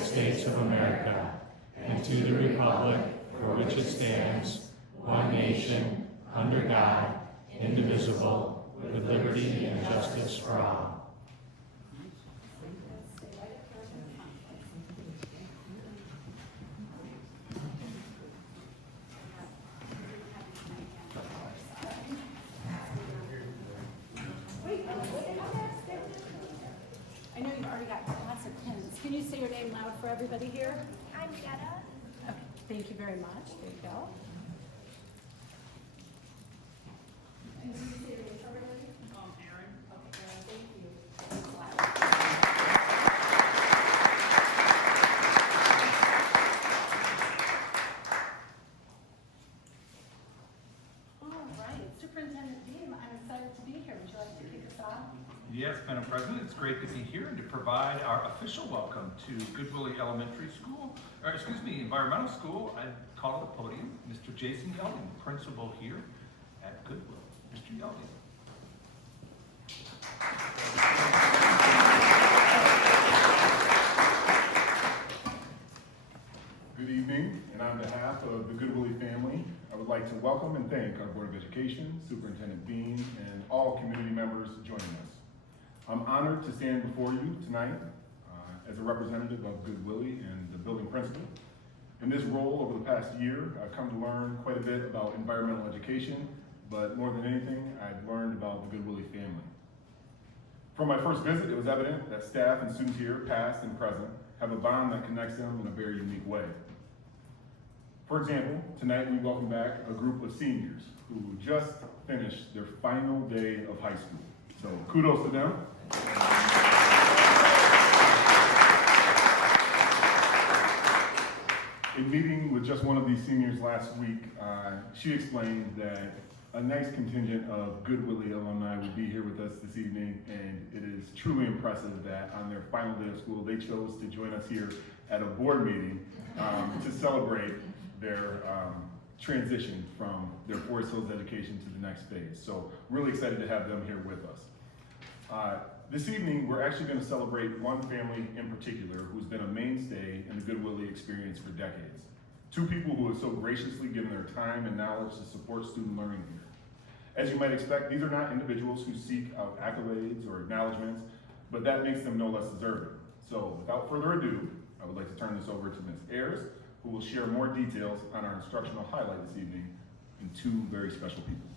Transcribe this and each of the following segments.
States of America, and to the republic for which it stands, one nation, under God, indivisible, with liberty and justice for all. I know you've already got lots of pins. Can you say your name loud for everybody here? I'm Jetta. Okay, thank you very much. There you go. And can you say your name for everybody? Aaron. Okay, Aaron, thank you. All right, Superintendent Dean, I'm excited to be here. Would you like to kick us off? Yes, Madam President, it's great to be here and to provide our official welcome to Goodwillie Elementary School, or excuse me, Environmental School. I call to the podium Mr. Jason Yelding, principal here at Goodwill. Mr. Yelding. Good evening, and on behalf of the Goodwillie family, I would like to welcome and thank our Board of Education, Superintendent Dean, and all community members joining us. I'm honored to stand before you tonight as a representative of Goodwillie and the building principal. In this role over the past year, I've come to learn quite a bit about environmental education, but more than anything, I've learned about the Goodwillie family. From my first visit, it was evident that staff and students here, past and present, have a bond that connects them in a very unique way. For example, tonight we welcome back a group of seniors who just finished their final day of high school. So kudos to them. In meeting with just one of these seniors last week, she explained that a nice contingent of Goodwillie alumni will be here with us this evening, and it is truly impressive that on their final day of school, they chose to join us here at a board meeting to celebrate their transition from their Forest Hills education to the next phase. So really excited to have them here with us. This evening, we're actually going to celebrate one family in particular who's been a mainstay in the Goodwillie experience for decades. Two people who have so graciously given their time and knowledge to support student learning here. As you might expect, these are not individuals who seek out accolades or acknowledgments, but that makes them no less deserving. So without further ado, I would like to turn this over to Ms. Ayers, who will share more details on our instructional highlight this evening and two very special people.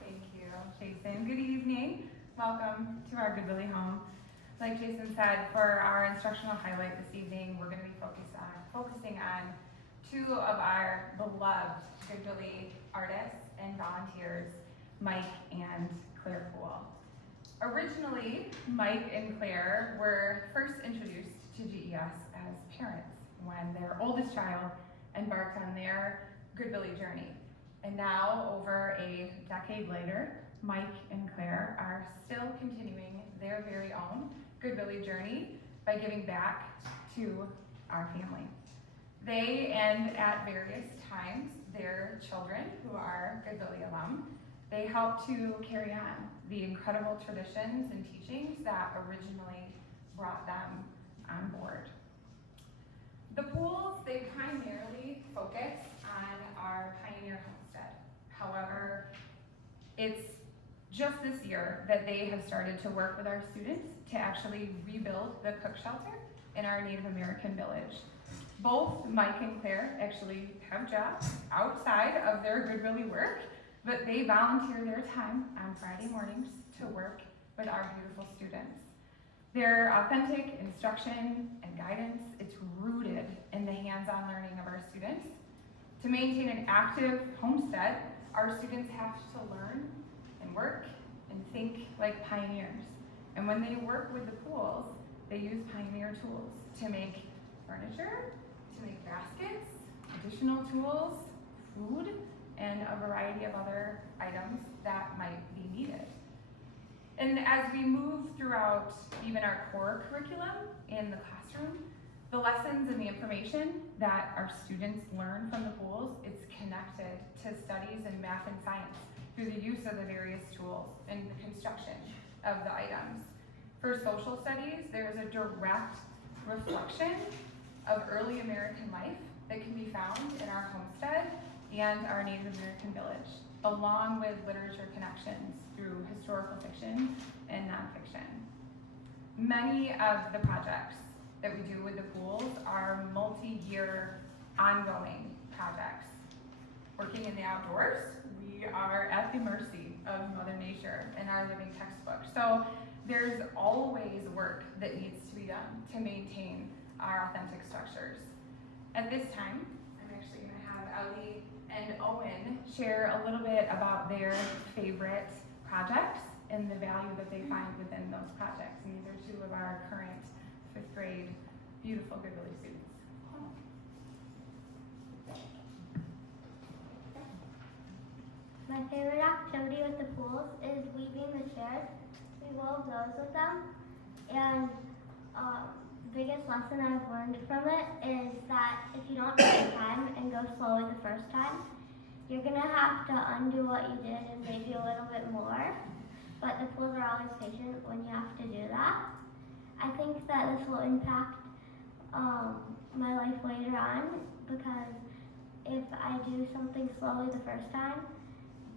Thank you, Jason. Good evening. welcome to our Good Willie home. Like Jason said, for our instructional highlight this evening, we're going to be focusing on two of our beloved Good Willie artists and volunteers, Mike and Claire Poole. Originally, Mike and Claire were first introduced to GES as parents when their oldest child embarked on their Good Willie journey. And now, over a decade later, Mike and Claire are still continuing their very own Good Willie journey by giving back to our family. They, and at various times, their children, who are Good Willie alum, they help to carry on the incredible traditions and teachings that originally brought them on board. The Pools, they primarily focus on our Pioneer homestead. However, it's just this year that they have started to work with our students to actually rebuild the cook shelter in our Native American village. Both Mike and Claire actually have jobs outside of their Good Willie work, but they volunteer their time on Friday mornings to work with our beautiful students. Their authentic instruction and guidance, it's rooted in the hands-on learning of our students. To maintain an active homestead, our students have to learn and work and think like pioneers. And when they work with the Pools, they use pioneer tools to make furniture, to make baskets, additional tools, food, and a variety of other items that might be needed. And as we move throughout even our core curriculum in the classroom, the lessons and the information that our students learn from the Pools, it's connected to studies in math and science through the use of the various tools and the construction of the items. For social studies, there's a direct reflection of early American life that can be found in our homestead and our Native American village, along with literature connections through historical fiction and nonfiction. Many of the projects that we do with the Pools are multi-year, ongoing projects. Working in the outdoors, we are at the mercy of Mother Nature and our living textbook. So there's always work that needs to be done to maintain our authentic structures. At this time, I'm actually going to have Ellie and Owen share a little bit about their favorite projects and the value that they find within those projects. And these are two of our current 5th grade beautiful Good Willie students. My favorite activity with the Pools is weaving the chairs. We wove those with them, and the biggest lesson I've learned from it is that if you don't take time and go slowly the first time, you're gonna have to undo what you did and maybe a little bit more, but the Pools are always patient when you have to do that. I think that this will impact my life later on, because if I do something slowly the first time,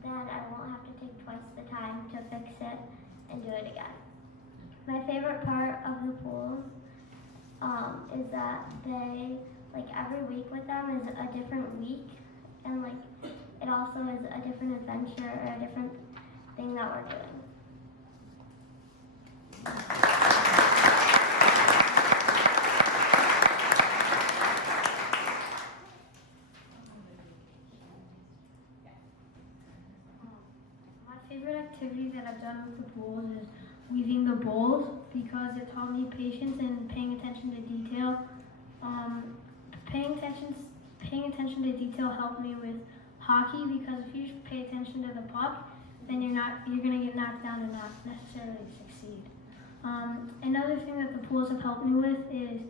then I won't have to take twice the time to fix it and do it again. My favorite part of the Pools is that they, like, every week with them is a different week, and like it also is a different adventure or a different thing that we're doing. My favorite activity that I've done with the Pools is weaving the bowls, because it taught me patience and paying attention to detail. Paying attention to detail helped me with hockey, because if you just pay attention to the puck, then you're gonna get knocked down and not necessarily succeed. Another thing that the Pools have helped me with is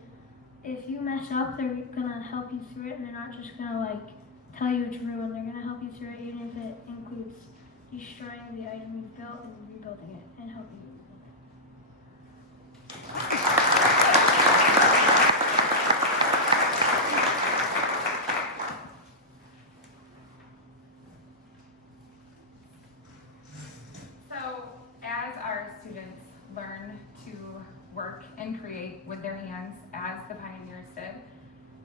if you mess up, they're gonna help you through it, and they're not just gonna like tell you it's ruined. They're gonna help you through it, even if it includes destroying the item you've built and rebuilding it and helping you. So as our students learn to work and create with their hands as the pioneers did,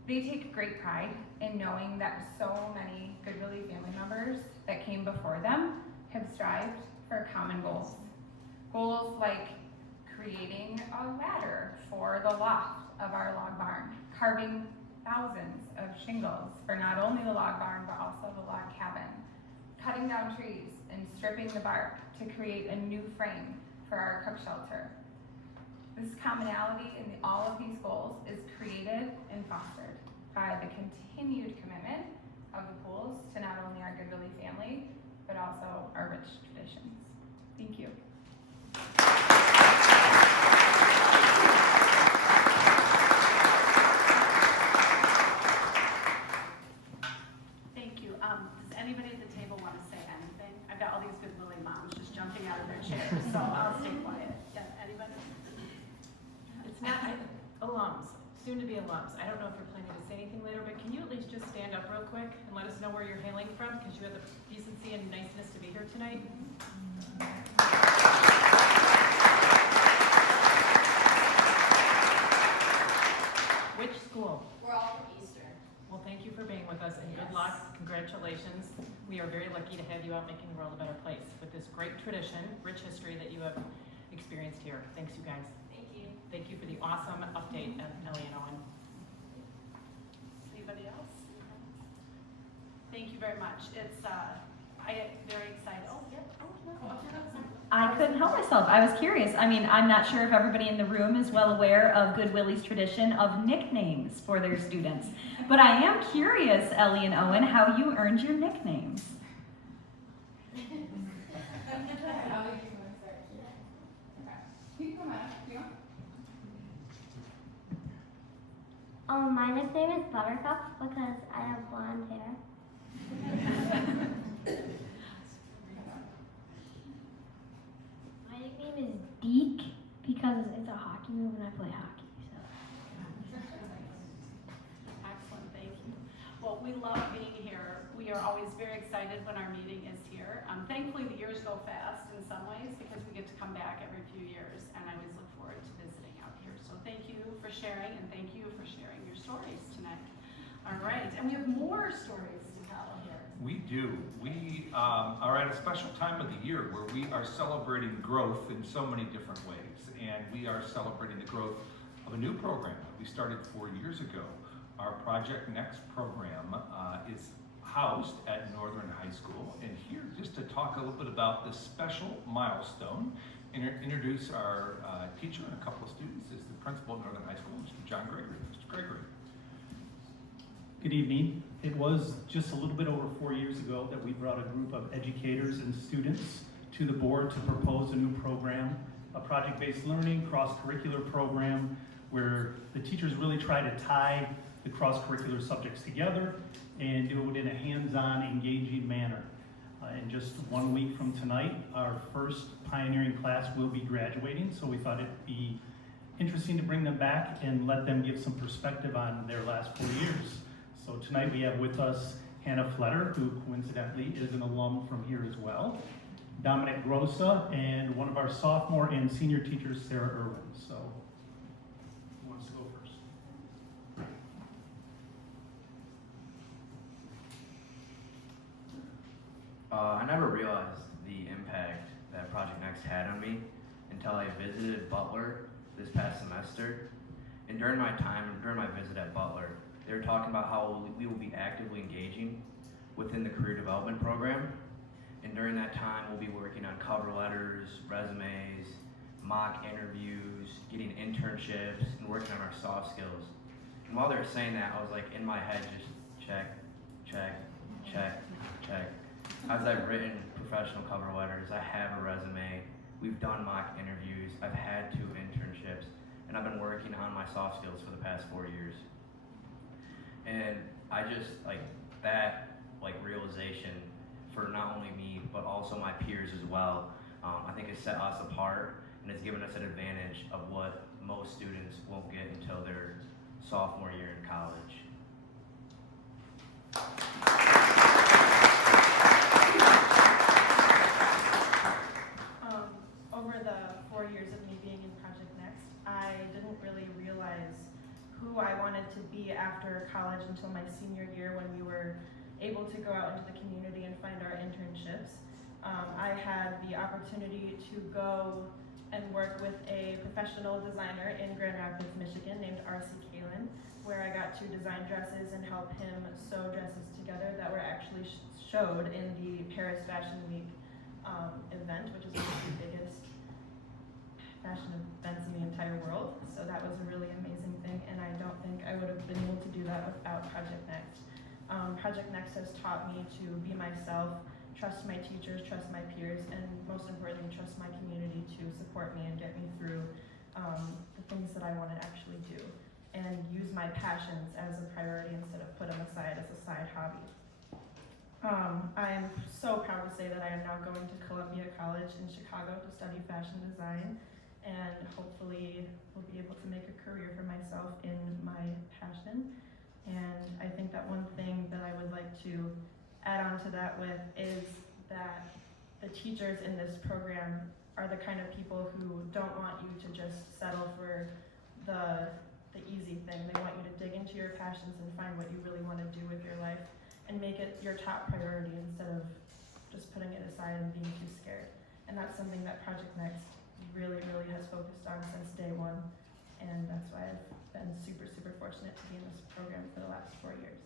they take great pride in knowing that so many Good Willie family members that came before them have strived for common goals Goals like creating a ladder for the loft of our log barn, carving thousands of shingles for not only the log barn but also the log cabin, cutting down trees and stripping the bark to create a new frame for our cook shelter. This commonality in all of these goals is created and fostered by the continued commitment of the pools to not only our Goodwillie family, but also our rich traditions. Thank you. Thank you. Does anybody at the table want to say anything? I've got all these Goodwillie moms just jumping out of their chairs, so I'll stay quiet. Yeah, anybody? It's not, alums, soon to be alums. I don't know if you're planning to say anything later, but can you at least just stand up real quick and let us know where you're hailing from? Because you have the decency and niceness to be here tonight. Which school? We're all from Eastern. Well, thank you for being with us and good luck. Congratulations. We are very lucky to have you out making the world a better place with this great tradition, rich history that you have experienced here. Thanks, you guys. Thank you. Thank you for the awesome update, Ellie and Owen. Anybody else? Thank you very much. It's, I get very excited. Oh, yeah. I couldn't help myself. I was curious. I mean, I'm not sure if everybody in the room is well aware of Goodwillie's tradition of nicknames for their students. But I am curious, Ellie and Owen, how you earned your nicknames. My nickname is Buttercup because I have blonde hair. My nickname is Deke because it's a hockey move and I play hockey. So. Excellent, thank you. Well, we love being here. We are always very excited when our meeting is here. Thankfully, the years go fast in some ways because we get to come back every few years, and I always look forward to visiting out here. So thank you for sharing, and thank you for sharing your stories tonight. All right, and we have more stories to tell here. We do. We are at a special time of the year where we are celebrating growth in so many different ways. And we are celebrating the growth of a new program that we started 4 years ago. Our Project Next program is housed at Northern High School. And here, just to talk a little bit about this special milestone, introduce our teacher and a couple of students, is the principal at Northern High School, Mr. John Gregory. Mr. Gregory. Good evening. It was just a little bit over 4 years ago that we brought a group of educators and students to the board to propose a new program, a project-based learning, cross-curricular program, where the teachers really try to tie the cross-curricular subjects together and do it in a hands-on, engaging manner. In just 1 week from tonight, our first pioneering class will be graduating, so we thought it'd be interesting to bring them back and let them give some perspective on their last 4 years. So tonight we have with us Hannah Fletter, who coincidentally is an alum from here as well, Dominic Grossa, and one of our sophomore and senior teachers, Sarah Irwin. So, who wants to go first? I never realized the impact that Project Next had on me until I visited Butler this past semester. And during my visit at Butler, they were talking about how we will be actively engaging within the career development program. And during that time, we'll be working on cover letters, resumes, mock interviews, getting internships, and working on our soft skills. And while they were saying that, I was like in my head, just check, check, check, check. As I've written professional cover letters, I have a resume, we've done mock interviews, I've had 2 internships, and I've been working on my soft skills for the past 4 years. And I just, that realization for not only me, but also my peers as well, I think has set us apart and has given us an advantage of what most students won't get until their sophomore year in college. Over the 4 years of me being in Project Next, I didn't really realize who I wanted to be after college until my senior year when we were able to go out into the community and find our internships. I had the opportunity to go and work with a professional designer in Grand Rapids, Michigan named R.C. Kalin, where I got to design dresses and help him sew dresses together that were actually showed in the Paris Fashion Week event, which is one of the biggest fashion events in the entire world. So that was a really amazing thing, and I don't think I would have been able to do that without Project Next. Project Next has taught me to be myself, trust my teachers, trust my peers, and most importantly, trust my community to support me and get me through the things that I want to actually do, and use my passions as a priority instead of put them aside as a side hobby. I am so proud to say that I am now going to Columbia College in Chicago to study fashion design, and hopefully will be able to make a career for myself in my passion. And I think that one thing that I would like to add on to that with is that the teachers in this program are the kind of people who don't want you to just settle for the easy thing. They want you to dig into your passions and find what you really want to do with your life and make it your top priority instead of just putting it aside and being too scared. And that's something that Project Next really, really has focused on since day one. And that's why I've been super, super fortunate to be in this program for the last 4 years.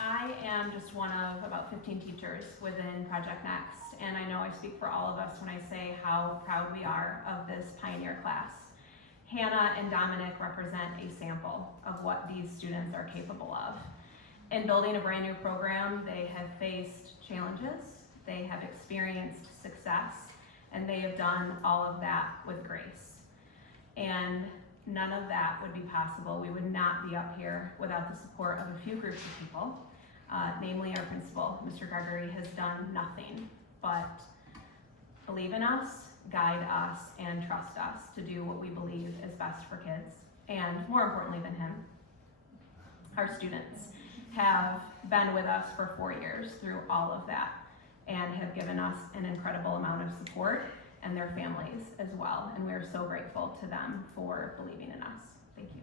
I am just one of about 15 teachers within Project Next, and I know I speak for all of us when I say how proud we are of this pioneer class. Hannah and Dominic represent a sample of what these students are capable of. In building a brand new program, they have faced challenges, they have experienced success, and they have done all of that with grace. And none of that would be possible. We would not be up here without the support of a few groups of people, namely our principal, Mr. Gregory, has done nothing but believe in us, guide us, and trust us to do what we believe is best for kids. And more importantly than him, our students have been with us for 4 years through all of that and have given us an incredible amount of support, and their families as well. And we are so grateful to them for believing in us. Thank you.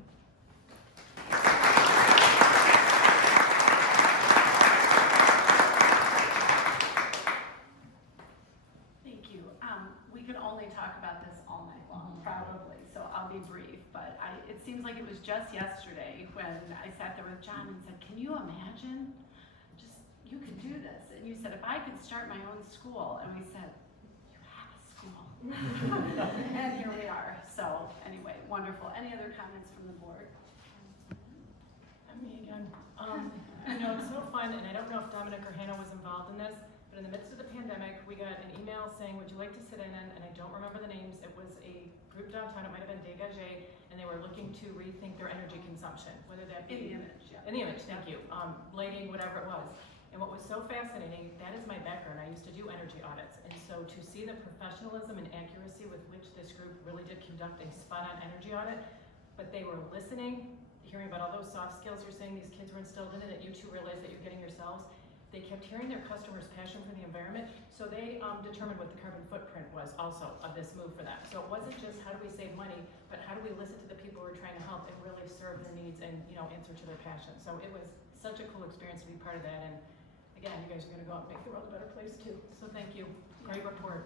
Thank you. We could only talk about this all night long, probably, so I'll be brief. But it seems like it was just yesterday when I sat there with John and said, can you imagine? Just, you could do this. And you said, if I could start my own school. And we said, you have a school. And here we are. So anyway, wonderful. Any other comments from the board? Me again. You know, it's so fun, and I don't know if Dominic or Hannah was involved in this, but in the midst of the pandemic, we got an email saying, would you like to sit in, and I don't remember the names, it was a group downtown, it might have been Dégagé, and they were looking to rethink their energy consumption, whether that be— In the image, yeah. In the image, thank you. Lighting, whatever it was. And what was so fascinating, that is my background, I used to do energy audits, and so to see the professionalism and accuracy with which this group really did conduct a spot-on energy audit, but they were listening, hearing about all those soft skills you're saying these kids were instilled in, and that you two realized that you're getting yourselves. They kept hearing their customers' passion for the environment, so they determined what the carbon footprint was also of this move for them. So it wasn't just how do we save money, but how do we listen to the people we're trying to help and really serve their needs and, you know, answer to their passion. So it was such a cool experience to be part of that, and again, you guys are gonna go out and make the world a better place too. So thank you. Great report.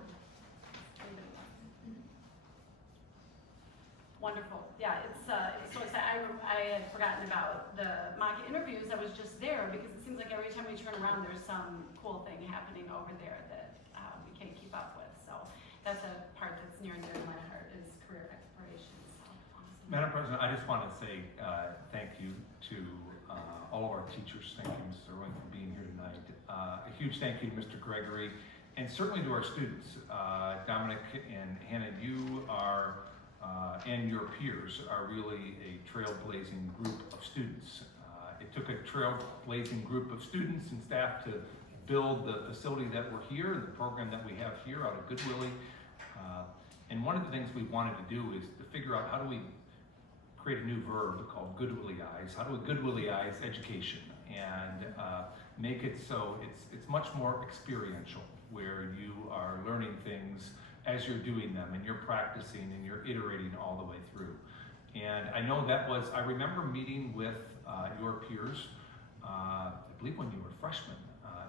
Wonderful. Yeah, it's so exciting. I had forgotten about the mock interviews. I was just there because it seems like every time we turn around, there's some cool thing happening over there that we can't keep up with. So that's a part that's near and dear to my heart is career exploration. So awesome. Madam President, I just want to say thank you to all of our teachers. Thank you, Mr. Irwin, for being here tonight. A huge thank you to Mr. Gregory, and certainly to our students. Dominic and Hannah, you are and your peers are really a trailblazing group of students. It took a trailblazing group of students and staff to build the facility that we're here and the program that we have here out of Goodwillie. And one of the things we wanted to do is to figure out how do we create a new verb called Goodwillie-ize. How do we Goodwillie-ize education and make it so it's much more experiential, where you are learning things as you're doing them and you're practicing and you're iterating all the way through. And I know I remember meeting with your peers, I believe when you were freshmen,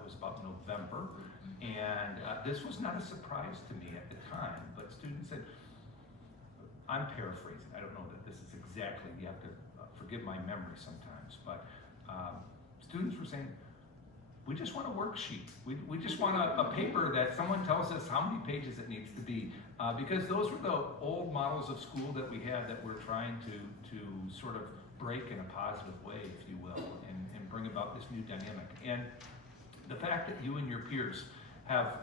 was about November. And this was not a surprise to me at the time, but students said, I'm paraphrasing, I don't know that this is exactly, you have to forgive my memory sometimes, but students were saying, we just want a worksheet. We just want a paper that someone tells us how many pages it needs to be. Because those were the old models of school that we had that we're trying to sort of break in a positive way, if you will, and bring about this new dynamic. And the fact that you and your peers have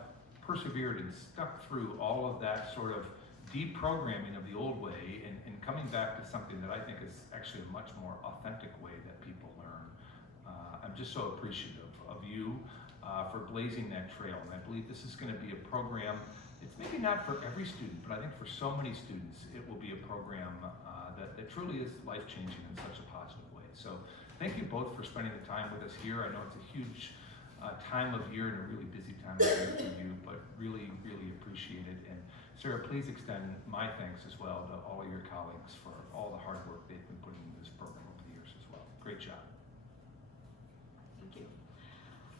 persevered and stuck through all of that sort of deprogramming of the old way and coming back to something that I think is actually a much more authentic way that people learn. I'm just so appreciative of you for blazing that trail. And I believe this is going to be a program, it's maybe not for every student, but I think for so many students, it will be a program that truly is life-changing in such a positive way. So thank you both for spending the time with us here. I know it's a huge time of year and a really busy time of year for you, but really, really appreciate it. And Sarah, please extend my thanks as well to all of your colleagues for all the hard work they've been putting into this program over the years as well. Great job. Thank you.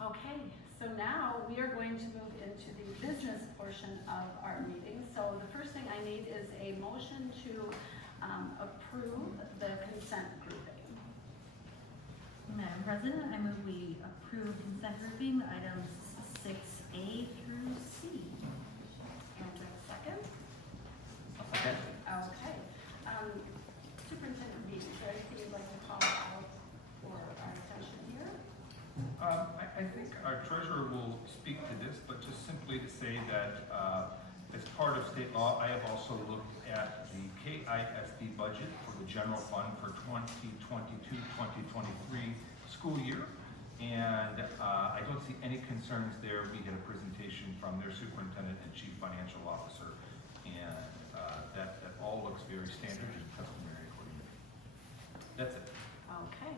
Okay, so now we are going to move into the business portion of our meeting. So the first thing I need is a motion to approve the consent grouping. Madam President, I move we approve consent grouping items 6A through C. And a second? Okay. Okay. Superintendent Bean, is there anything you'd like to call out for our attention here? I think our treasurer will speak to this, but just simply to say that as part of state law, I have also looked at the KISD budget for the general fund for 2022-2023 school year. And I don't see any concerns there. We had a presentation from their superintendent and chief financial officer, and that all looks very standard and customary accordingly. That's it. Okay.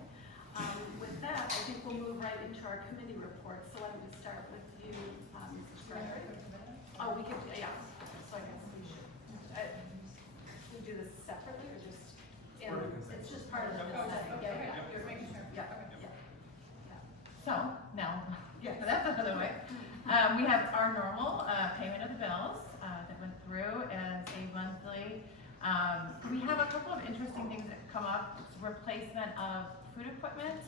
With that, I think we'll move right into our committee reports. So why don't we start with you, Mrs. Snyder? Oh, we could, yeah. So I guess we should. We do this separately or just? It's just part of the consent. Yeah. You're making sure. Yeah. So, now, that's another way. We have our normal payment of the bills that went through as a monthly. We have a couple of interesting things that come up. It's replacement of food equipment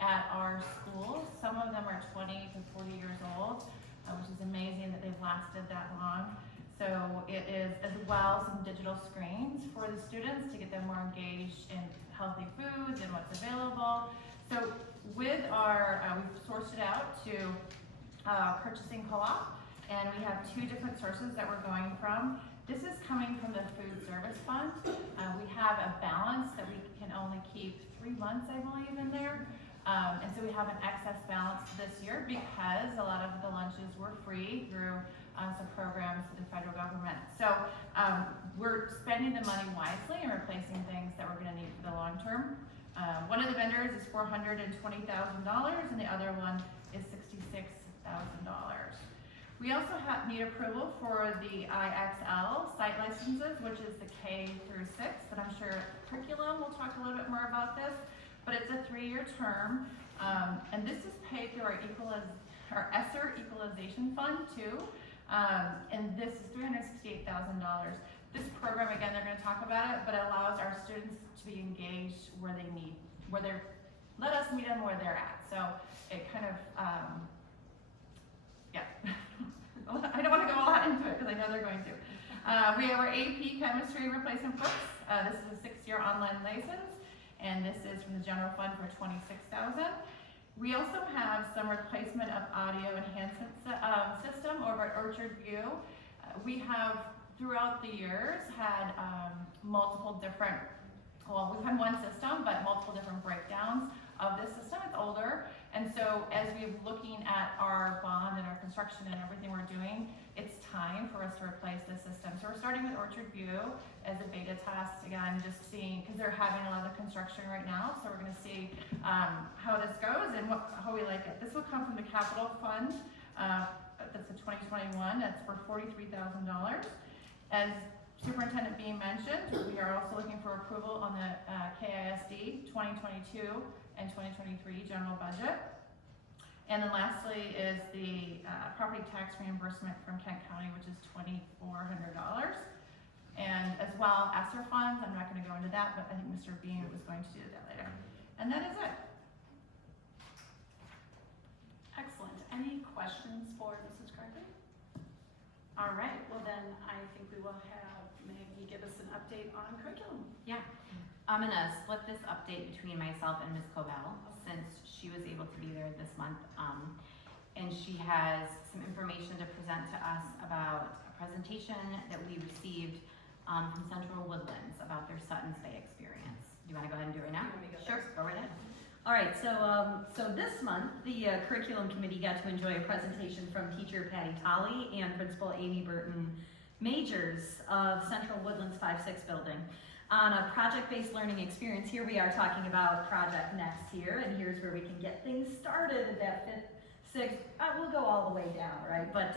at our schools. Some of them are 20 to 40 years old, which is amazing that they've lasted that long. So it is, as well, some digital screens for the students to get them more engaged in healthy foods and what's available. So with our, we've sourced it out to purchasing co-op, and we have two different sources that we're going from. This is coming from the food service fund. We have a balance that we can only keep 3 months, I believe, in there. And so we have an excess balance this year because a lot of the lunches were free through some programs with the federal government. So we're spending the money wisely and replacing things that we're going to need for the long term. One of the vendors is $420,000 and the other one is $66,000. We also need approval for the IXL site licenses, which is the K through 6, but I'm sure curriculum will talk a little bit more about this. But it's a 3-year term, and this is paid through our Esser Equalization Fund too, and this is $368,000. This program, again, they're going to talk about it, but it allows our students to be engaged where they need, let us meet them where they're at. So it kind of, I don't want to go a lot into it because I know they're going to. We have our AP Chemistry Replacement books. This is a 6-year online license. And this is from the general fund for $26,000. We also have some replacement of audio enhancement system over at Orchard View. We have, throughout the years, had multiple different, well, we've had one system, but multiple different breakdowns of this system. It's older. And so as we're looking at our bond and our construction and everything we're doing, it's time for us to replace this system. So we're starting with Orchard View as a beta test, again, just seeing, because they're having a lot of construction right now, so we're going to see how this goes and how we like it. This will come from the capital fund. That's the 2021. That's for $43,000. As Superintendent Bean mentioned, we are also looking for approval on the KISD 2022 and 2023 general budget. And then lastly is the property tax reimbursement from Kent County, which is $2,400. And as well, Esser funds, I'm not gonna go into that, but I think Mr. Bean was going to do that later. And that is it. Excellent. Any questions for Mrs. Carter? All right, well then, I think we will have Maggie give us an update on curriculum. Yeah, I'm gonna split this update between myself and Ms. Covell, since she was able to be there this month. And she has some information to present to us about a presentation that we received from Central Woodlands about their Sutton's Bay experience. Do you wanna go ahead and do it right now? Sure, go right ahead. All right, so this month, the curriculum committee got to enjoy a presentation from teacher Patty Tolley and principal Amy Burton Majors of Central Woodlands 5-6 building on a project-based learning experience. Here we are talking about Project Next here, and here's where we can get things started at that 5th, 6th, we'll go all the way down, right? But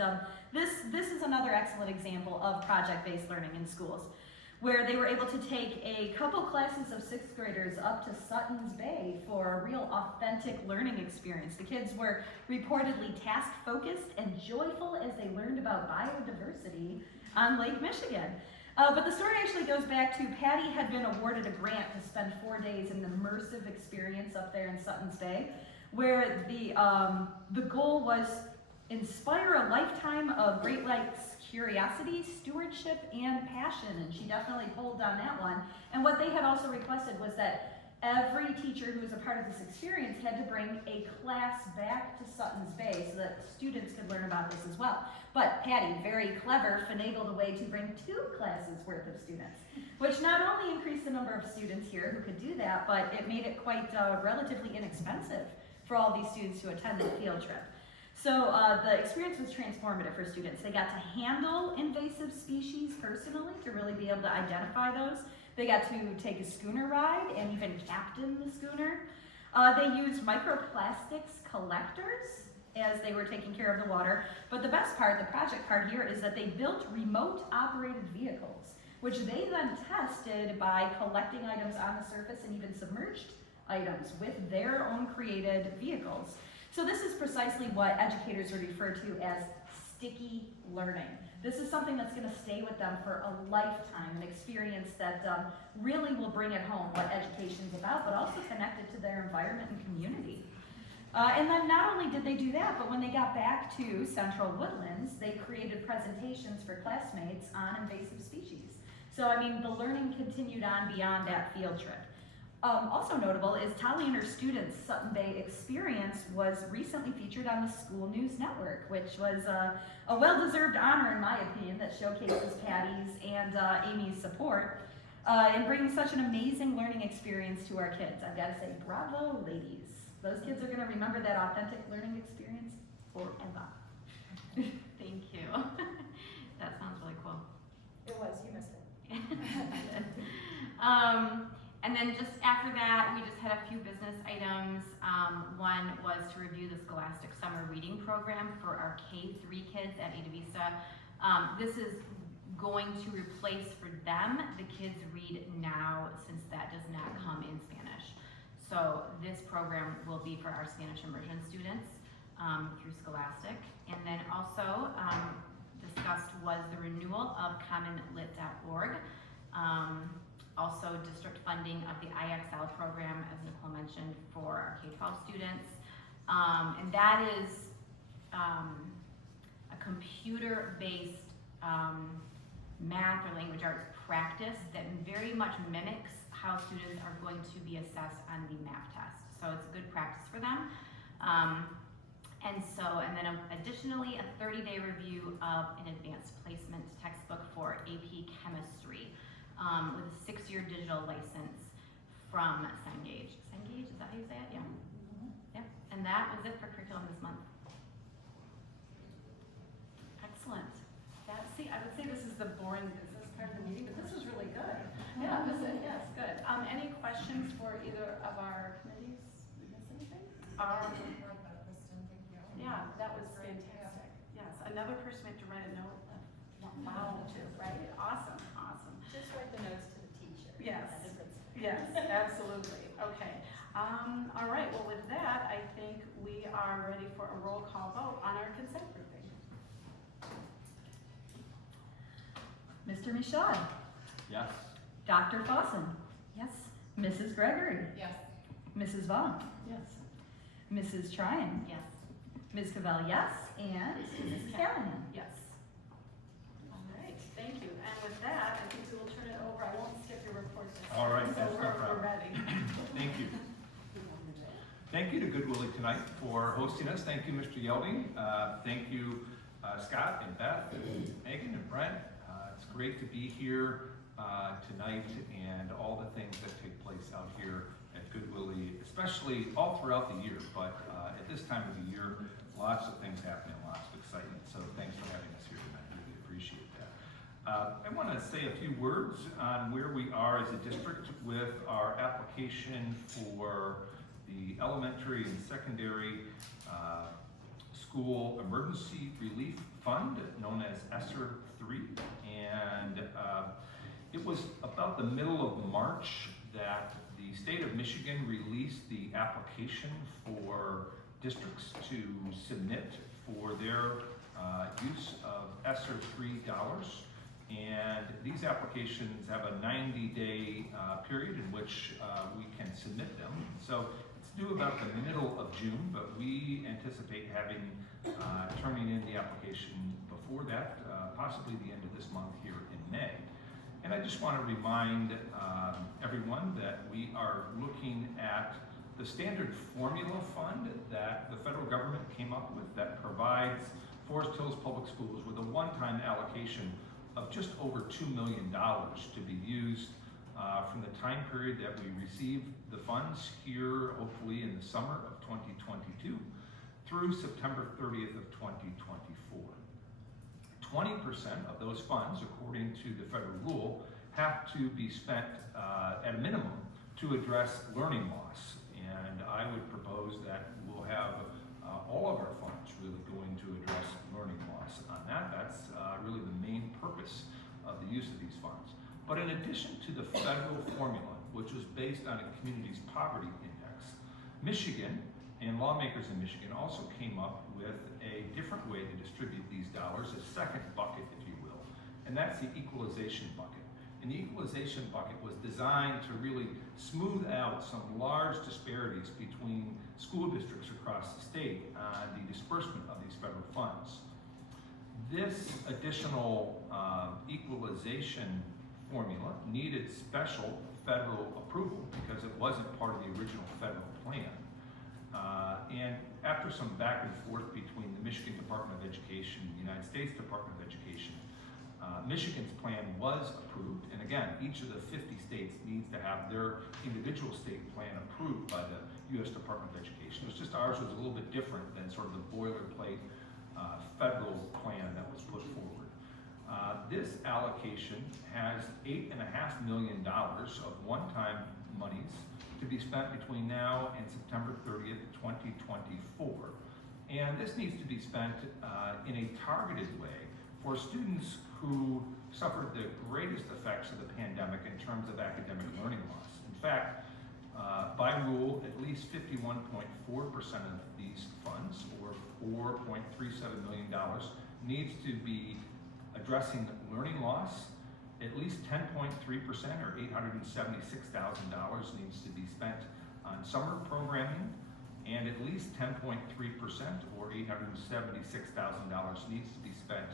this is another excellent example of project-based learning in schools, where they were able to take a couple classes of 6th graders up to Sutton's Bay for a real authentic learning experience. The kids were reportedly task-focused and joyful as they learned about biodiversity on Lake Michigan. But the story actually goes back to Patty had been awarded a grant to spend 4 days in an immersive experience up there in Sutton's Bay, where the goal was inspire a lifetime of Great Lakes curiosity, stewardship, and passion, and she definitely pulled on that one. And what they had also requested was that every teacher who was a part of this experience had to bring a class back to Sutton's Bay so that students could learn about this as well. But Patty, very clever, finagled a way to bring 2 classes worth of students, which not only increased the number of students here who could do that, but it made it quite relatively inexpensive for all these students to attend the field trip. So the experience was transformative for students. They got to handle invasive species personally to really be able to identify those. They got to take a schooner ride and even captain the schooner. They used microplastics collectors as they were taking care of the water. But the best part, the project part here, is that they built remote operated vehicles, which they then tested by collecting items on the surface and even submerged items with their own created vehicles. So this is precisely what educators would refer to as sticky learning. This is something that's going to stay with them for a lifetime, an experience that really will bring it home what education's about, but also connected to their environment and community. And then not only did they do that, but when they got back to Central Woodlands, they created presentations for classmates on invasive species. So I mean, the learning continued on beyond that field trip. Also notable is Tolly and her students' Sutton Bay experience was recently featured on the School News Network, which was a well-deserved honor, in my opinion, that showcases Patty's and Amy's support in bringing such an amazing learning experience to our kids. I've got to say, bravo, ladies. Those kids are going to remember that authentic learning experience forever. Thank you. That sounds really cool. It was, you missed it. And then just after that, we just had a few business items. One was to review the Scholastic Summer Reading Program for our K-3 kids at Ada Vista. This is going to replace for them the Kids Read Now, since that does not come in Spanish. So this program will be for our Spanish immersion students through Scholastic. And then also discussed was the renewal of commonlit.org. Also district funding of the IXL program, as Nicole mentioned, for our K-12 students. And that is a computer-based math or language arts practice that very much mimics how students are going to be assessed on the math test. So it's a good practice for them. And then additionally, a 30-day review of an advanced placement textbook for AP Chemistry with a 6-year digital license from Cengage. Cengage, is that how you say it? Yeah. Yep. And that was it for curriculum this month. Excellent. See, I would say this is the boring business part of the meeting, but this was really good. Yeah, this is, yes, good. Any questions for either of our committees? Did we miss anything? Yeah, that was fantastic. Yes, another person had to write a note. Wow, too, right? Awesome, awesome. Just write the notes to the teacher. Yes, yes, absolutely. Okay. All right, well, with that, I think we are ready for a roll call vote on our consent grouping. Mr. Michaud, Yes. Dr. Fossen, Yes. Mrs. Gregory, Yes. Mrs. Vaughn, Yes. Mrs. Tryon, Yes. Ms. Cavell, yes, and Mrs. Callahan. Yes. All right, thank you. And with that, I think we will turn it over. I won't skip your report this time. All right, So that's no we're problem. ready. Thank you. Thank you to Good Willie tonight for hosting us. Thank you, Mr. Yelding. Thank you, Scott and Beth and Megan and Brent. It's great to be here tonight and all the things that take place out here at Good Willie, especially all throughout the year. But at this time of the year, lots of things happening, lots of excitement. So thanks for having us here tonight. Really appreciate that. I want to say a few words on where we are as a district with our application for the elementary and secondary school emergency relief fund, known as Esser 3. And it was about the middle of March that the state of Michigan released the application for districts to submit for their use of Esser 3 dollars. And these applications have a 90-day period in which we can submit them. So it's due about the middle of June, but we anticipate having turning in the application before that, possibly the end of this month here in May. And I just want to remind everyone that we are looking at the standard formula fund that the federal government came up with that provides Forest Hills Public Schools with a one-time allocation of just over $2 million to be used from the time period that we received the funds here, hopefully in the summer of 2022, through September 30th of 2024. 20% of those funds, according to the federal rule, have to be spent at a minimum to address learning loss. And I would propose that we'll have all of our funds really going to address learning loss on that. That's really the main purpose of the use of these funds. But in addition to the federal formula, which was based on a community's poverty index, Michigan and lawmakers in Michigan also came up with a different way to distribute these dollars, a second bucket, if you will, and that's the equalization bucket. And the equalization bucket was designed to really smooth out some large disparities between school districts across the state on the disbursement of these federal funds. This additional equalization formula needed special federal approval because it wasn't part of the original federal plan. And after some back and forth between the Michigan Department of Education and the United States Department of Education, Michigan's plan was approved. And again, each of the 50 states needs to have their individual state plan approved by the U.S. Department of Education. It's just ours was a little bit different than sort of the boilerplate federal plan that was put forward. This allocation has $8.5 million of one-time monies to be spent between now and September 30th, 2024. And this needs to be spent in a targeted way for students who suffered the greatest effects of the pandemic in terms of academic learning loss. In fact, by rule, at least 51.4% of these funds, or $4.37 million, needs to be addressing learning loss. At least 10.3%, or $876,000, needs to be spent on summer programming, and at least 10.3%, or $876,000, needs to be spent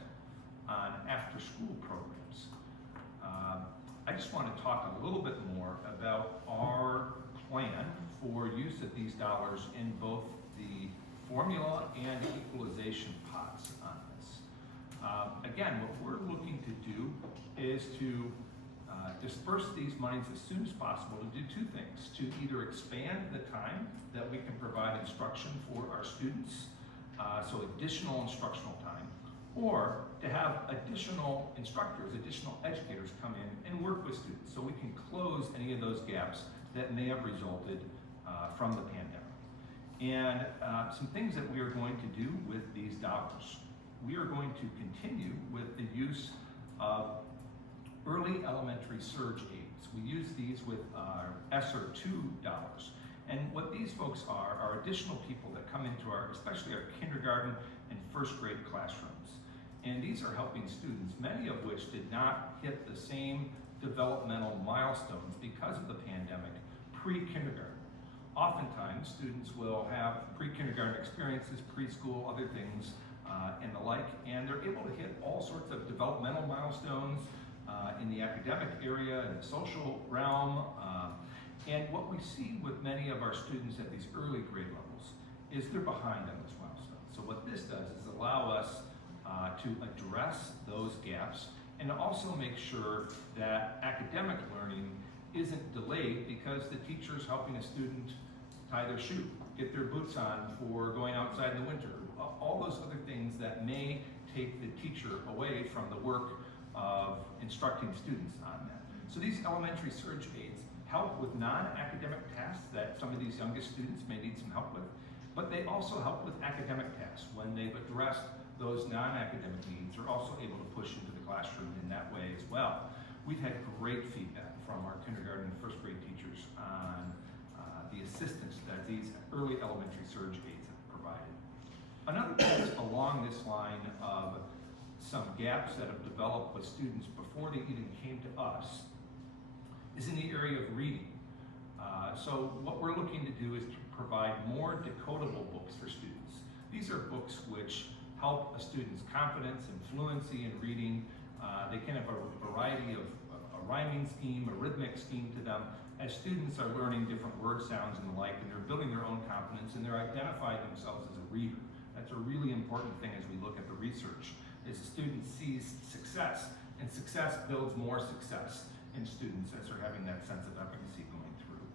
on after-school programs. I just want to talk a little bit more about our plan for use of these dollars in both the formula and equalization pots on this. Again, what we're looking to do is to disperse these monies as soon as possible to do two things: to either expand the time that we can provide instruction for our students, so additional instructional time, or to have additional instructors, additional educators come in and work with students so we can close any of those gaps that may have resulted from the pandemic. And some things that we are going to do with these dollars. We are going to continue with the use of early elementary surge aids. We use these with our Esser 2 dollars. And what these folks are additional people that come into especially our kindergarten and first grade classrooms. And these are helping students, many of which did not hit the same developmental milestones because of the pandemic pre-kindergarten. Oftentimes, students will have pre-kindergarten experiences, preschool, other things, and the like, and they're able to hit all sorts of developmental milestones in the academic area, in the social realm, and what we see with many of our students at these early grade levels is they're behind on those milestones. So what this does is allow us to address those gaps and also make sure that academic learning isn't delayed because the teacher's helping a student tie their shoe, get their boots on for going outside in the winter, all those other things that may take the teacher away from the work of instructing students on that. So these elementary surge aids help with non-academic tasks that some of these youngest students may need some help with, but they also help with academic tasks. When they've addressed those non-academic needs, they're also able to push into the classroom in that way as well. We've had great feedback from our kindergarten and first grade teachers on the assistance that these early elementary surge aids have provided. Another piece along this line of some gaps that have developed with students before they even came to us is in the area of reading. So what we're looking to do is to provide more decodable books for students. These are books which help a student's confidence and fluency in reading. They can have a variety of a rhyming scheme, a rhythmic scheme to them, as students are learning different word sounds and the like, and they're building their own confidence and they're identifying themselves as a reader. That's a really important thing as we look at the research, is the student sees success, and success builds more success in students as they're having that sense of efficacy going through.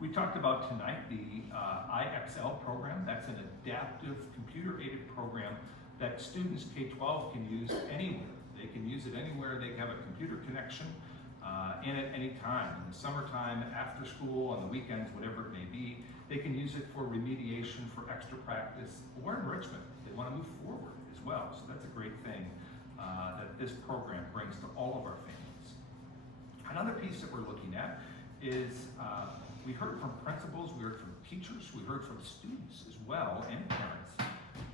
We talked about tonight the IXL program. That's an adaptive computer-aided program that students K-12 can use anywhere. They can use it anywhere. They have a computer connection and at any time. In the summertime, after school, on the weekends, whatever it may be, they can use it for remediation, for extra practice, or enrichment. They want to move forward as well. So that's a great thing that this program brings to all of our families. Another piece that we're looking at is we heard from principals, we heard from teachers, we heard from students as well, and parents,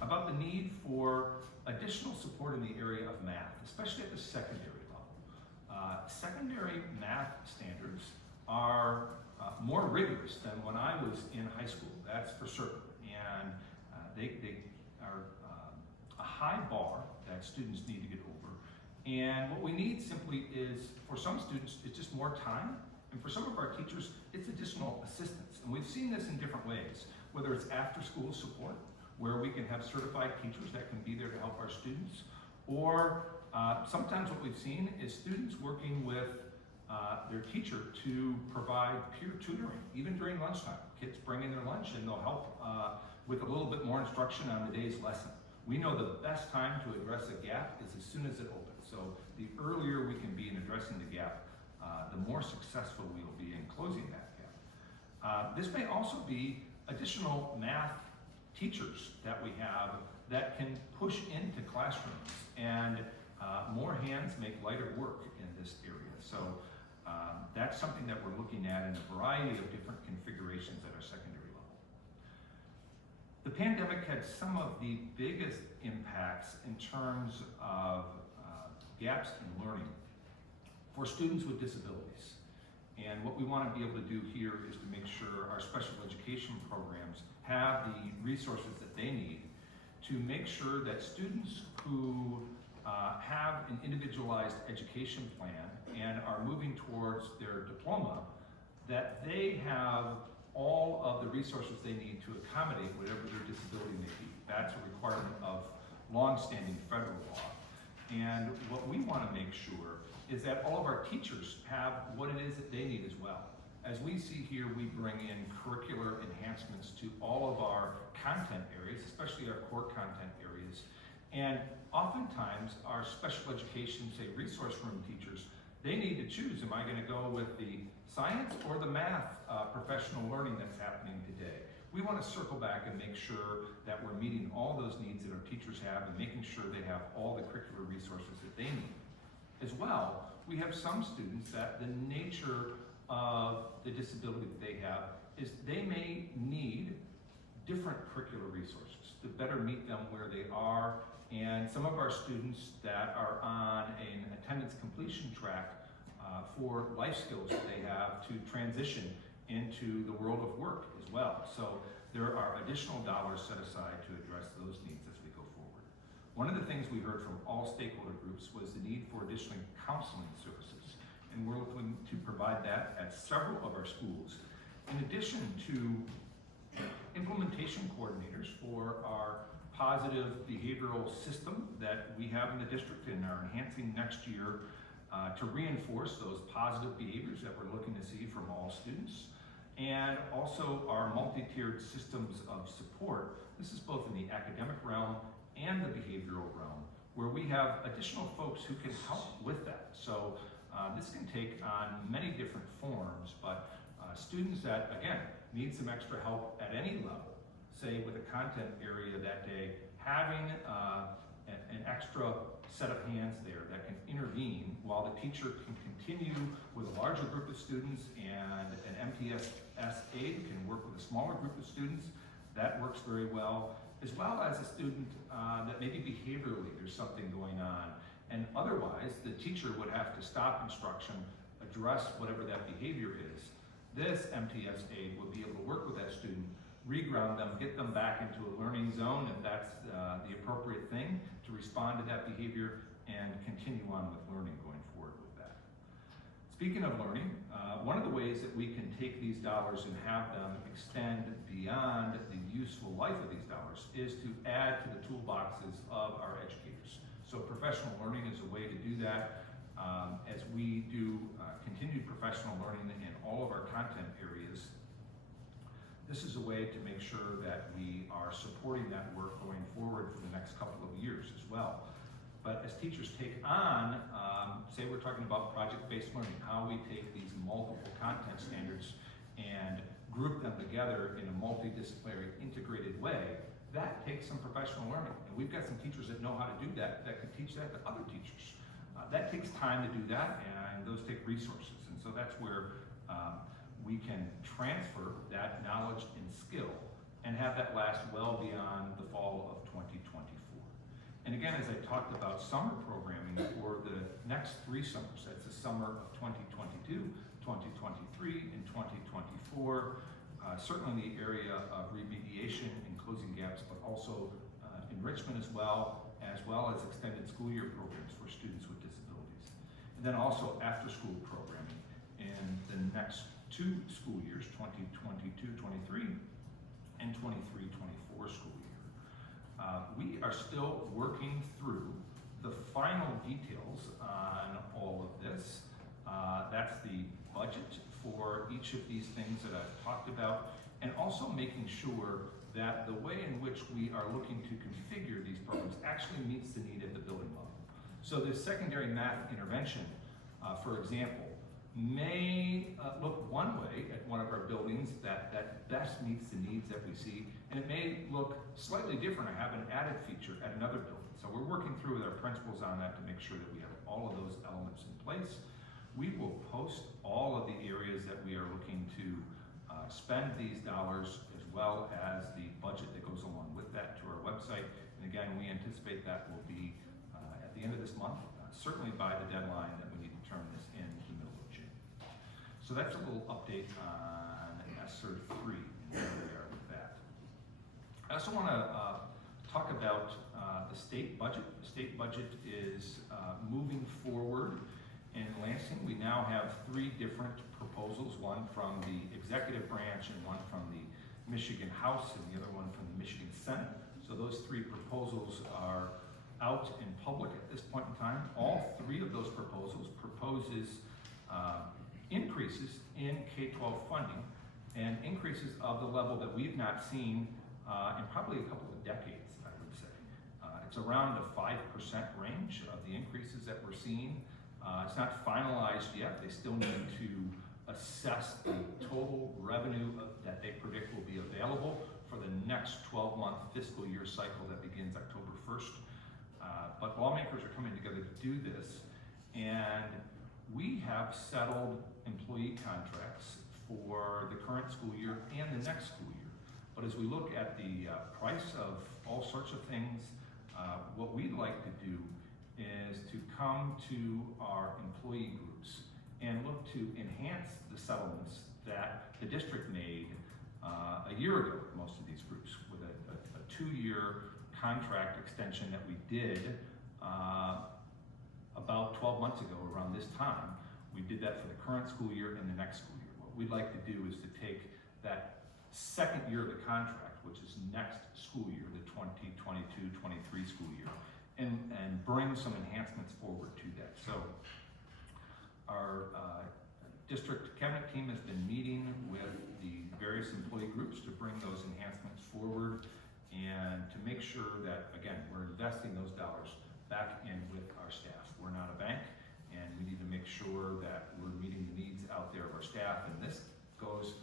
about the need for additional support in the area of math, especially at the secondary level. Secondary math standards are more rigorous than when I was in high school, that's for certain. And they are a high bar that students need to get over. And what we need simply is, for some students, it's just more time. And for some of our teachers, it's additional assistance. And we've seen this in different ways, whether it's after-school support, where we can have certified teachers that can be there to help our students, or sometimes what we've seen is students working with their teacher to provide peer tutoring, even during lunchtime. Kids bring in their lunch and they'll help with a little bit more instruction on the day's lesson. We know the best time to address a gap is as soon as it opens. So the earlier we can be in addressing the gap, the more successful we will be in closing that gap. This may also be additional math teachers that we have that can push into classrooms, and more hands make lighter work in this area. So that's something that we're looking at in a variety of different configurations at our secondary level. The pandemic had some of the biggest impacts in terms of gaps in learning for students with disabilities. And what we want to be able to do here is to make sure our special education programs have the resources that they need to make sure that students who have an individualized education plan and are moving towards their diploma, that they have all of the resources they need to accommodate whatever their disability may be. That's a requirement of long-standing federal law. And what we want to make sure is that all of our teachers have what it is that they need as well. As we see here, we bring in curricular enhancements to all of our content areas, especially our core content areas. And oftentimes, our special education, say, resource room teachers, they need to choose, am I going to go with the science or the math professional learning that's happening today? We want to circle back and make sure that we're meeting all those needs that our teachers have and making sure they have all the curricular resources that they need. As well, we have some students that the nature of the disability that they have is they may need different curricular resources to better meet them where they are. And some of our students that are on an attendance completion track for life skills that they have to transition into the world of work as well. So there are additional dollars set aside to address those needs as we go forward. One of the things we heard from all stakeholder groups was the need for additional counseling services, and we're looking to provide that at several of our schools, in addition to implementation coordinators for our positive behavioral system that we have in the district and are enhancing next year to reinforce those positive behaviors that we're looking to see from all students. And also our multi-tiered systems of support. This is both in the academic realm and the behavioral realm, where we have additional folks who can help with that. So this can take on many different forms, but students that, again, need some extra help at any level, say with a content area that day, having an extra set of hands there that can intervene while the teacher can continue with a larger group of students, and an MTSS aide can work with a smaller group of students. That works very well, as well as a student that maybe behaviorally there's something going on, and otherwise the teacher would have to stop instruction, address whatever that behavior is. This MTS aide would be able to work with that student, reground them, get them back into a learning zone if that's the appropriate thing to respond to that behavior, and continue on with learning going forward with that. Speaking of learning, one of the ways that we can take these dollars and have them extend beyond the useful life of these dollars is to add to the toolboxes of our educators. So professional learning is a way to do that. As we do continued professional learning in all of our content areas, this is a way to make sure that we are supporting that work going forward for the next couple of years as well. But as teachers take on, say we're talking about project-based learning, how we take these multiple content standards and group them together in a multidisciplinary, integrated way, that takes some professional learning. And we've got some teachers that know how to do that, that can teach that to other teachers. That takes time to do that, and those take resources. And so that's where we can transfer that knowledge and skill and have that last well beyond the fall of 2024. And again, as I talked about summer programming for the next 3 summers, that's the summer of 2022, 2023, and 2024, certainly in the area of remediation and closing gaps, but also enrichment as well as extended school year programs for students with disabilities. And then also after-school programming in the next 2 school years, 2022-23 and 23-24 school year. We are still working through the final details on all of this. That's the budget for each of these things that I've talked about, and also making sure that the way in which we are looking to configure these programs actually meets the need at the building level. So the secondary math intervention, for example, may look one way at one of our buildings that best meets the needs that we see, and it may look slightly different or have an added feature at another building. So we're working through with our principals on that to make sure that we have all of those elements in place. We will post all of the areas that we are looking to spend these dollars, as well as the budget that goes along with that, to our website. And again, we anticipate that will be at the end of this month, certainly by the deadline that we need to turn this in the middle of June. So that's a little update on Esser 3 and where we are with that. I also want to talk about the state budget. The state budget is moving forward in Lansing. We now have 3 different proposals, one from the executive branch and one from the Michigan House and the other one from the Michigan Senate. So those 3 proposals are out in public at this point in time. All 3 of those proposals proposes increases in K-12 funding, and increases of the level that we've not seen in probably a couple of decades, I would say. It's around the 5% range of the increases that we're seeing. It's not finalized yet. They still need to assess the total revenue that they predict will be available for the next 12-month fiscal year cycle that begins October 1st. But lawmakers are coming together to do this, and we have settled employee contracts for the current school year and the next school year. But as we look at the price of all sorts of things, what we'd like to do is to come to our employee groups and look to enhance the settlements that the district made a year ago with most of these groups, with a 2-year contract extension that we did about 12 months ago around this time. We did that for the current school year and the next school year. What we'd like to do is to take that second year of the contract, which is next school year, the 2022-23 school year, and bring some enhancements forward to that. So our district cabinet team has been meeting with the various employee groups to bring those enhancements forward and to make sure that, again, we're investing those dollars back in with our staff. We're not a bank, and we need to make sure that we're meeting the needs out there of our staff, and this goes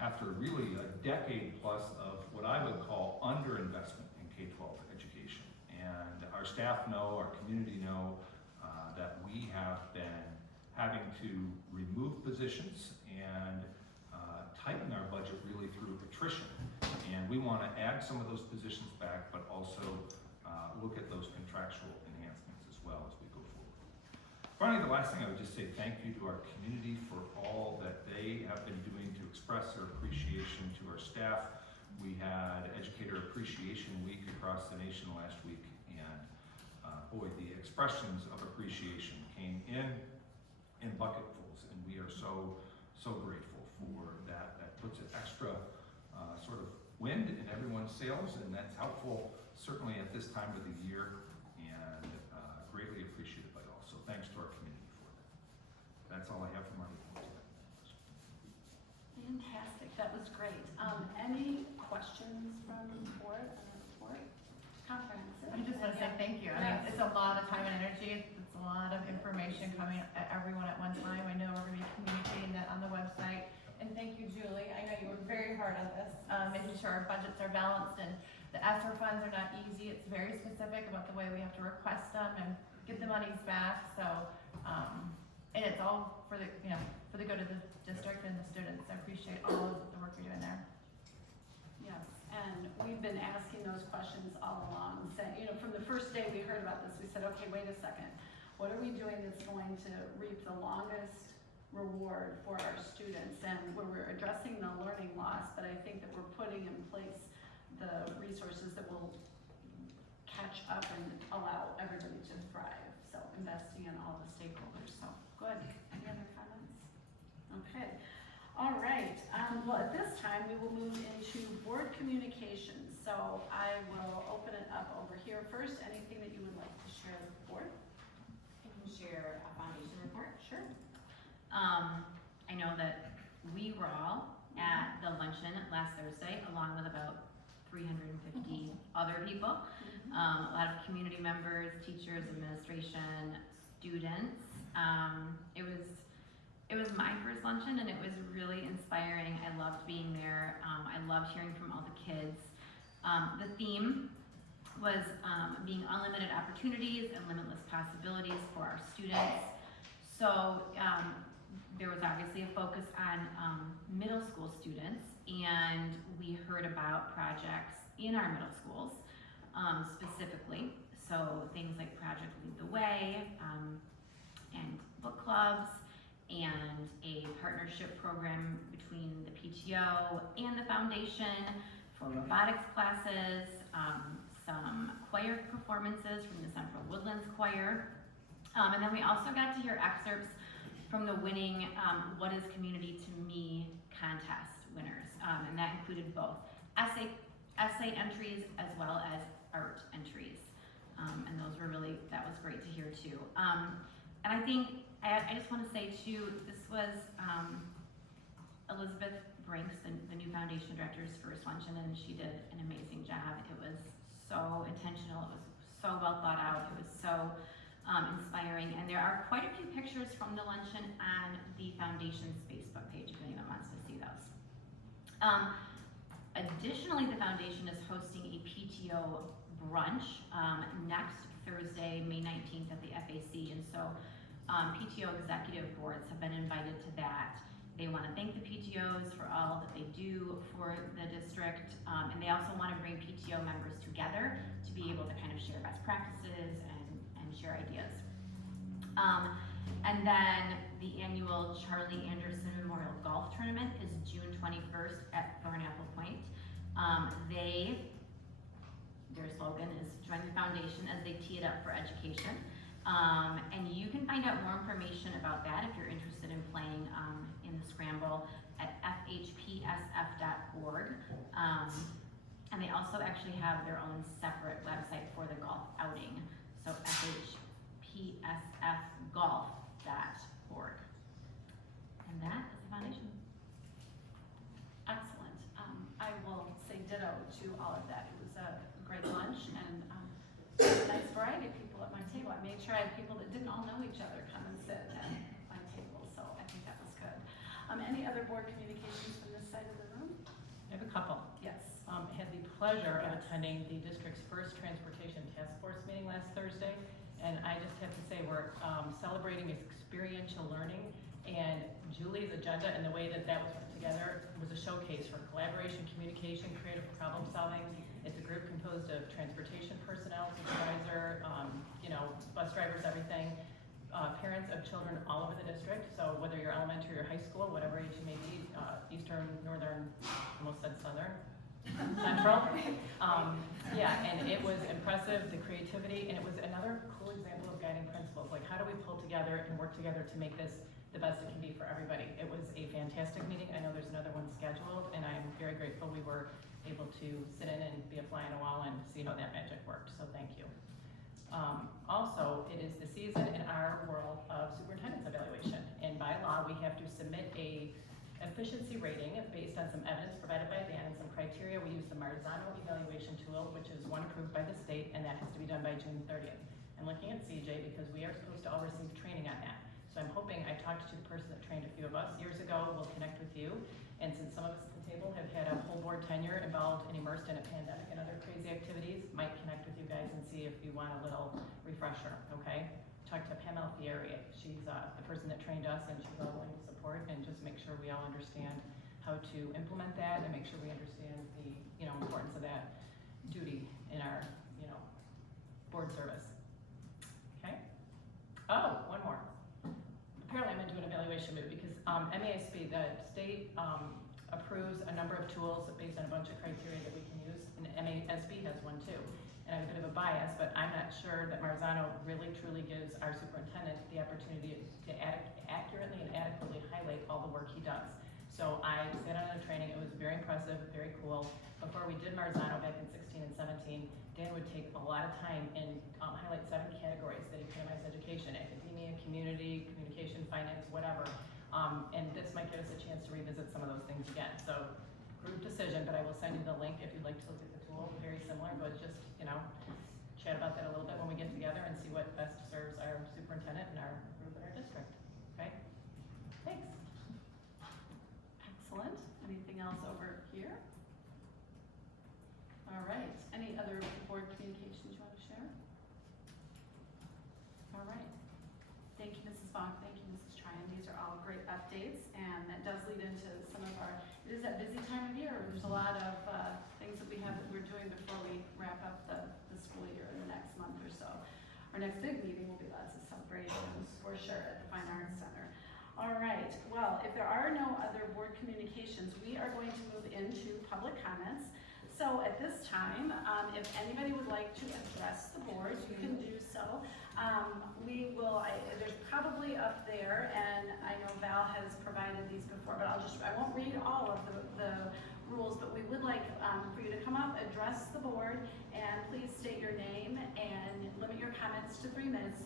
after really a decade plus of what I would call underinvestment in K-12 education. And our staff know, our community know, that we have been having to remove positions and tighten our budget really through attrition. And we want to add some of those positions back, but also look at those contractual enhancements as well as we go forward. Finally, the last thing I would just say thank you to our community for all that they have been doing to express their appreciation to our staff. We had Educator Appreciation Week across the nation last week, and boy, the expressions of appreciation came in bucketfuls, and we are so grateful for that. That puts an extra sort of wind in everyone's sails, and that's helpful certainly at this time of the year, and greatly appreciated by all. So thanks to our community for that. That's all I have from our report today. Fantastic, that was great. Any questions from the board on the report? Comprehensive. I just want to say thank you. I mean, it's a lot of time and energy. It's a lot of information coming at everyone at one time. I know we're going to be communicating that on the website. And thank you, Julie. I know you worked very hard on this, making sure our budgets are balanced, and the Esser funds are not easy. It's very specific about the way we have to request them and get the monies back. So, and it's all for the, for the good of the district and the students. I appreciate all of the work you're doing there. Yes, and we've been asking those questions all along, saying, from the first day we heard about this, we said, okay, wait a second. What are we doing that's going to reap the longest reward for our students? And where we're addressing the learning loss, but I think that we're putting in place the resources that will catch up and allow everybody to thrive. So investing in all the stakeholders. So good. Any other comments? Okay. All right. Well, at this time, we will move into board communications. So I will open it up over here first. Anything that you would like to share with the board? I can share a foundation report. Sure. I know that we were all at the luncheon last Thursday, along with about 350 other people. A lot of community members, teachers, administration, students. It was my first luncheon, and it was really inspiring. I loved being there. I loved hearing from all the kids. The theme was being unlimited opportunities and limitless possibilities for our students. So there was obviously a focus on middle school students, and we heard about projects in our middle schools specifically. So things like Project Lead the Way and book clubs, and a partnership program between the PTO and the foundation for robotics classes, some choir performances from the Central Woodlands Choir. And then we also got to hear excerpts from the winning What is Community to Me contest winners. And that included both essay entries as well as art entries. And those were that was great to hear too. And I think, I just want to say too, this was Elizabeth Brinks, the new foundation director's first luncheon, and she did an amazing job. It was so intentional, it was so well thought out, it was so inspiring, and there are quite a few pictures from the luncheon on the foundation's Facebook page if anyone wants to see those. Additionally, the foundation is hosting a PTO brunch next Thursday, May 19th at the FAC, and so PTO executive boards have been invited to that, They want to thank the PTOs for all that they do for the district, and they also want to bring PTO members together to be able to kind of share best practices and share ideas. And then the annual Charlie Anderson Memorial Golf Tournament is June 21st at Thornapple Point. Their slogan is join the foundation as they tee it up for education. And you can find out more information about that if you're interested in playing in the scramble at FHPSF.org. And they also actually have their own separate website for the golf outing. So FHPSFgolf.org. And that is the foundation. Excellent. I will say ditto to all of that. It was a great lunch and a nice variety of people at my table. I made sure I had people that didn't all know each other come and sit at my table, so I think that was good. Any other board communications from this side of the room? I have a couple. Yes. Had the pleasure of attending the district's first transportation task force meeting last Thursday, and I just have to say we're celebrating experiential learning, and Julie's agenda and the way that that was put together was a showcase for collaboration, communication, creative problem solving. It's a group composed of transportation personnel, supervisor, bus drivers, everything, parents of children all over the district. So whether you're elementary or high school, whatever age you may be, eastern, northern, almost said southern, central. And it was impressive, the creativity, and it was another cool example of guiding principles. Like, how do we pull together and work together to make this the best it can be for everybody? It was a fantastic meeting. I know there's another one scheduled, and I'm very grateful we were able to sit in and be a fly on the wall and see how that magic worked, so thank you. Also, it is the season in our world of superintendent's evaluation, and by law, we have to submit a efficiency rating based on some evidence provided by Dan and some criteria. We use the Marzano evaluation tool, which is one approved by the state, and that has to be done by June 30th. I'm looking at CJ because we are supposed to all receive training on that. So I'm hoping, I talked to the person that trained a few of us years ago, we'll connect with you. And since some of us at the table have had a whole board tenure involved and immersed in a pandemic and other crazy activities, might connect with you guys and see if you want a little refresher, okay? Talk to Pam Alfieri. She's the person that trained us, and she's all willing to support and just make sure we all understand how to implement that and make sure we understand the importance of that duty in our board service. Okay? Oh, one more. Apparently I'm into an evaluation move because MASB, the state approves a number of tools based on a bunch of criteria that we can use, and MASB has one too. And I have a bit of a bias, but I'm not sure that Marzano really truly gives our superintendent the opportunity to accurately and adequately highlight all the work he does. So I sat on a training, it was very impressive, very cool. Before we did Marzano back in 16 and 17, Dan would take a lot of time and highlight 7 categories that epitomize education: academia, community, communication, finance, whatever. And this might give us a chance to revisit some of those things again. So group decision, but I will send you the link if you'd like to look at the tool. Very similar, but just, chat about that a little bit when we get together and see what best serves our superintendent and our group in our district. Okay? Thanks. Excellent. Anything else over here? All right. Any other board communications you want to share? All right. Thank you, Mrs. Bonk. Thank you, Mrs. Tryon. These are all great updates, and that does lead into some of our, it is that busy time of year. There's a lot of things that we have that we're doing before we wrap up the school year in the next month or so. Our next big meeting will be lots of celebrations for sure at the Fine Arts Center. All right, well, if there are no other board communications, we are going to move into public comments. So at this time, if anybody would like to address the board, you can do so. There's probably up there, and I know Val has provided these before, but I won't read all of the rules, but we would like for you to come up, address the board, and please state your name and limit your comments to 3 minutes.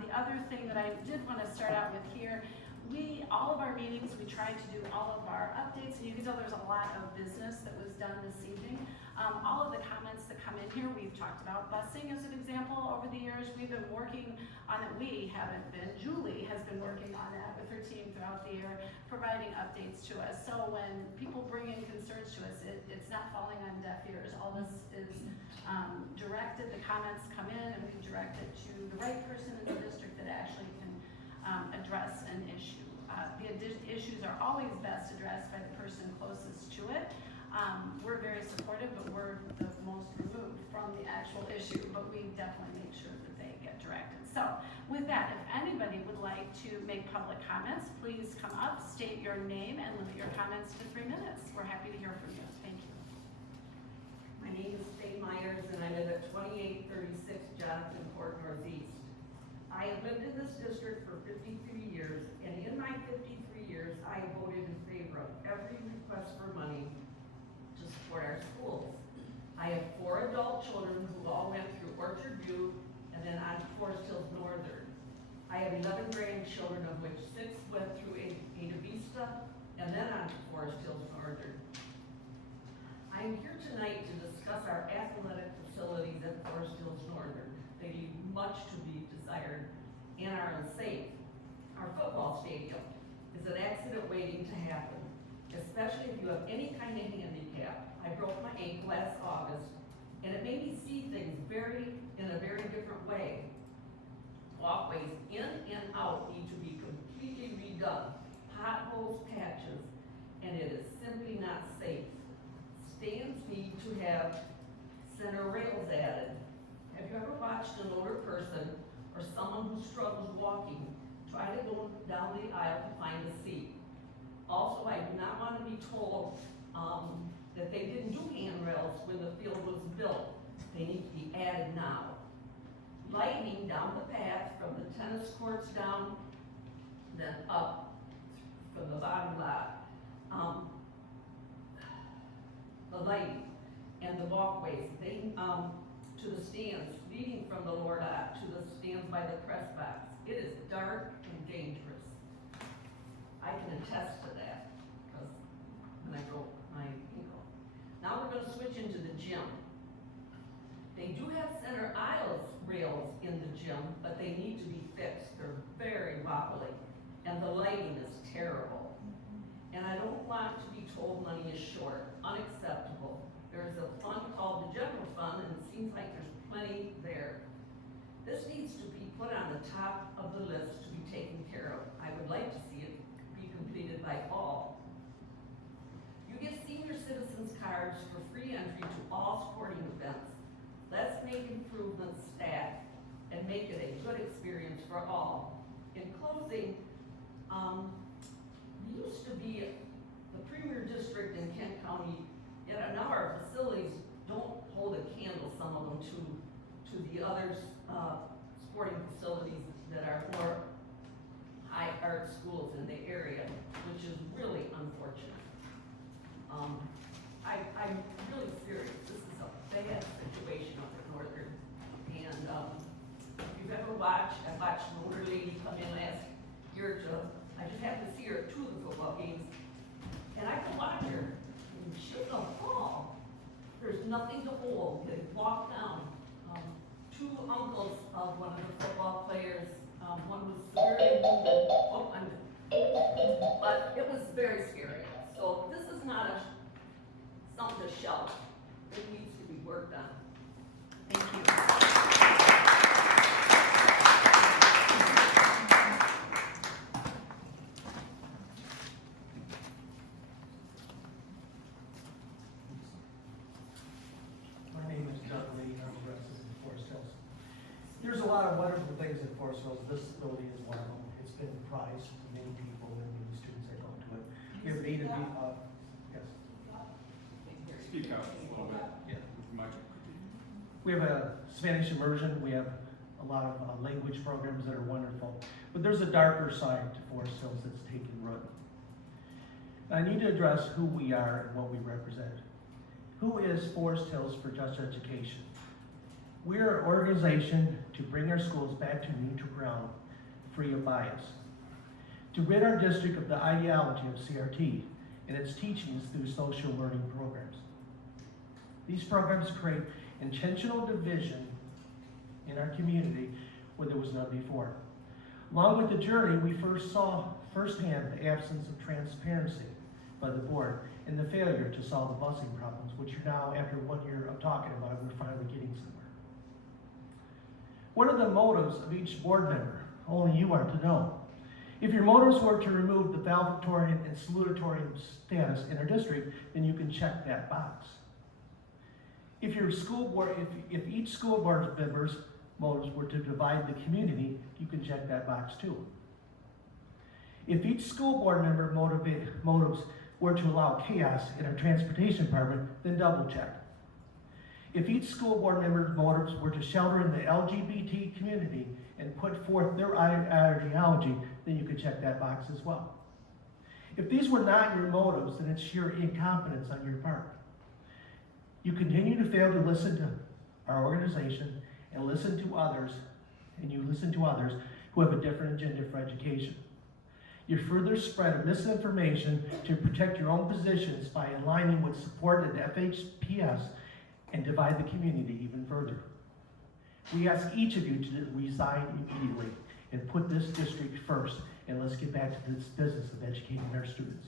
The other thing that I did want to start out with here, all of our meetings, we tried to do all of our updates, and you can tell there's a lot of business that was done this evening. All of the comments that come in here, we've talked about busing as an example over the years. We've been working on it. We haven't been. Julie has been working on that with her team throughout the year, providing updates to us. So when people bring in concerns to us, it's not falling on deaf ears. All this is directed. The comments come in, and we direct it to the right person in the district that actually can address an issue. the issues are always best addressed by the person closest to it. We're very supportive, but we're the most removed from the actual issue, but we definitely make sure that they get directed. So with that, if anybody would like to make public comments, please come up, state your name, and limit your comments to 3 minutes. We're happy to hear from you. Thank you. My name is Faye Myers, and I live at 2836 Jonathan Court Northeast. I have lived in this district for 53 years, and in my 53 years, I have voted in favor of every request for money to support our schools. I have 4 adult children who all went through Orchard View and then on to Forest Hills Northern. I have 11 grandchildren, of which 6 went through Ada Vista and then on to Forest Hills Northern. I am here tonight to discuss our athletic facilities at Forest Hills Northern. They leave much to be desired and are unsafe. Our football stadium is an accident waiting to happen, especially if you have any kind of handicap. I broke my ankle last August, and it made me see things in a very different way. Walkways in and out need to be completely redone, potholes, patches, and it is simply not safe. Stands need to have center rails added. Have you ever watched an older person or someone who struggles walking try to go down the aisle to find a seat? Also, I do not want to be told that they didn't do handrails when the field was built. They need to be added now. Lighting down the path from the tennis courts down, then up from the bottom lot. The lighting and the walkways, to the stands, leading from the lower lot to the stands by the press box. It is dark and dangerous. I can attest to that, because when I broke my ankle. Now we're going to switch into the gym. They do have center aisles rails in the gym, but they need to be fixed. They're very wobbly, and the lighting is terrible. And I don't want to be told money is short. Unacceptable. There's a fund called the general fund, and it seems like there's plenty there. This needs to be put on the top of the list to be taken care of. I would like to see it be completed by fall. You get senior citizens cards for free entry to all sporting events. Let's make improvements stacked and make it a good experience for all. In closing, we used to be the premier district in Kent County, yet now our facilities don't hold a candle, some of them, to the other sporting facilities that are more high art schools in the area, which is really unfortunate. I'm really serious. This is a bad situation up at Northern. And if you've ever watched, I watched an older lady come in last year I just happened to see her at 2 of the football games. And I could watch her, and she was a ball. There's nothing to hold. They walk down. 2 uncles of one of the football players, one was severely wounded. But it was very scary. So this is not something to shelf. It needs to be worked on. Thank you. There's a lot of wonderful things at Forest Hills. This facility is one of them. It's been prized for many people and many students that go to it. We have need to be, yes. Speak out a little bit. Yeah. We have a Spanish immersion. We have a lot of language programs that are wonderful. But there's a darker side to Forest Hills that's taken root. I need to address who we are and what we represent. Who is Forest Hills for Just Education? We are an organization to bring our schools back to neutral ground, free of bias. To rid our district of the ideology of CRT and its teachings through social learning programs. These programs create intentional division in our community where there was none before. Along with the journey, we first saw firsthand the absence of transparency by the board and the failure to solve the busing problems, which are now, after 1 year of talking about it, we're finally getting somewhere. What are the motives of each board member? Only you are to know. If your motives were to remove the valedictorian and salutatorian status in our district, then you can check that box. If your school board, if each school board member's motives were to divide the community, you can check that box too. If each school board member motives were to allow chaos in our transportation department, then double check. If each school board member's motives were to shelter in the LGBT community and put forth their ideology, then you can check that box as well. If these were not your motives, then it's sheer incompetence on your part. You continue to fail to listen to our organization and listen to others, and you listen to others who have a different agenda for education. You further spread misinformation to protect your own positions by aligning with support at FHPS and divide the community even further. We ask each of you to resign immediately and put this district first, and let's get back to this business of educating our students.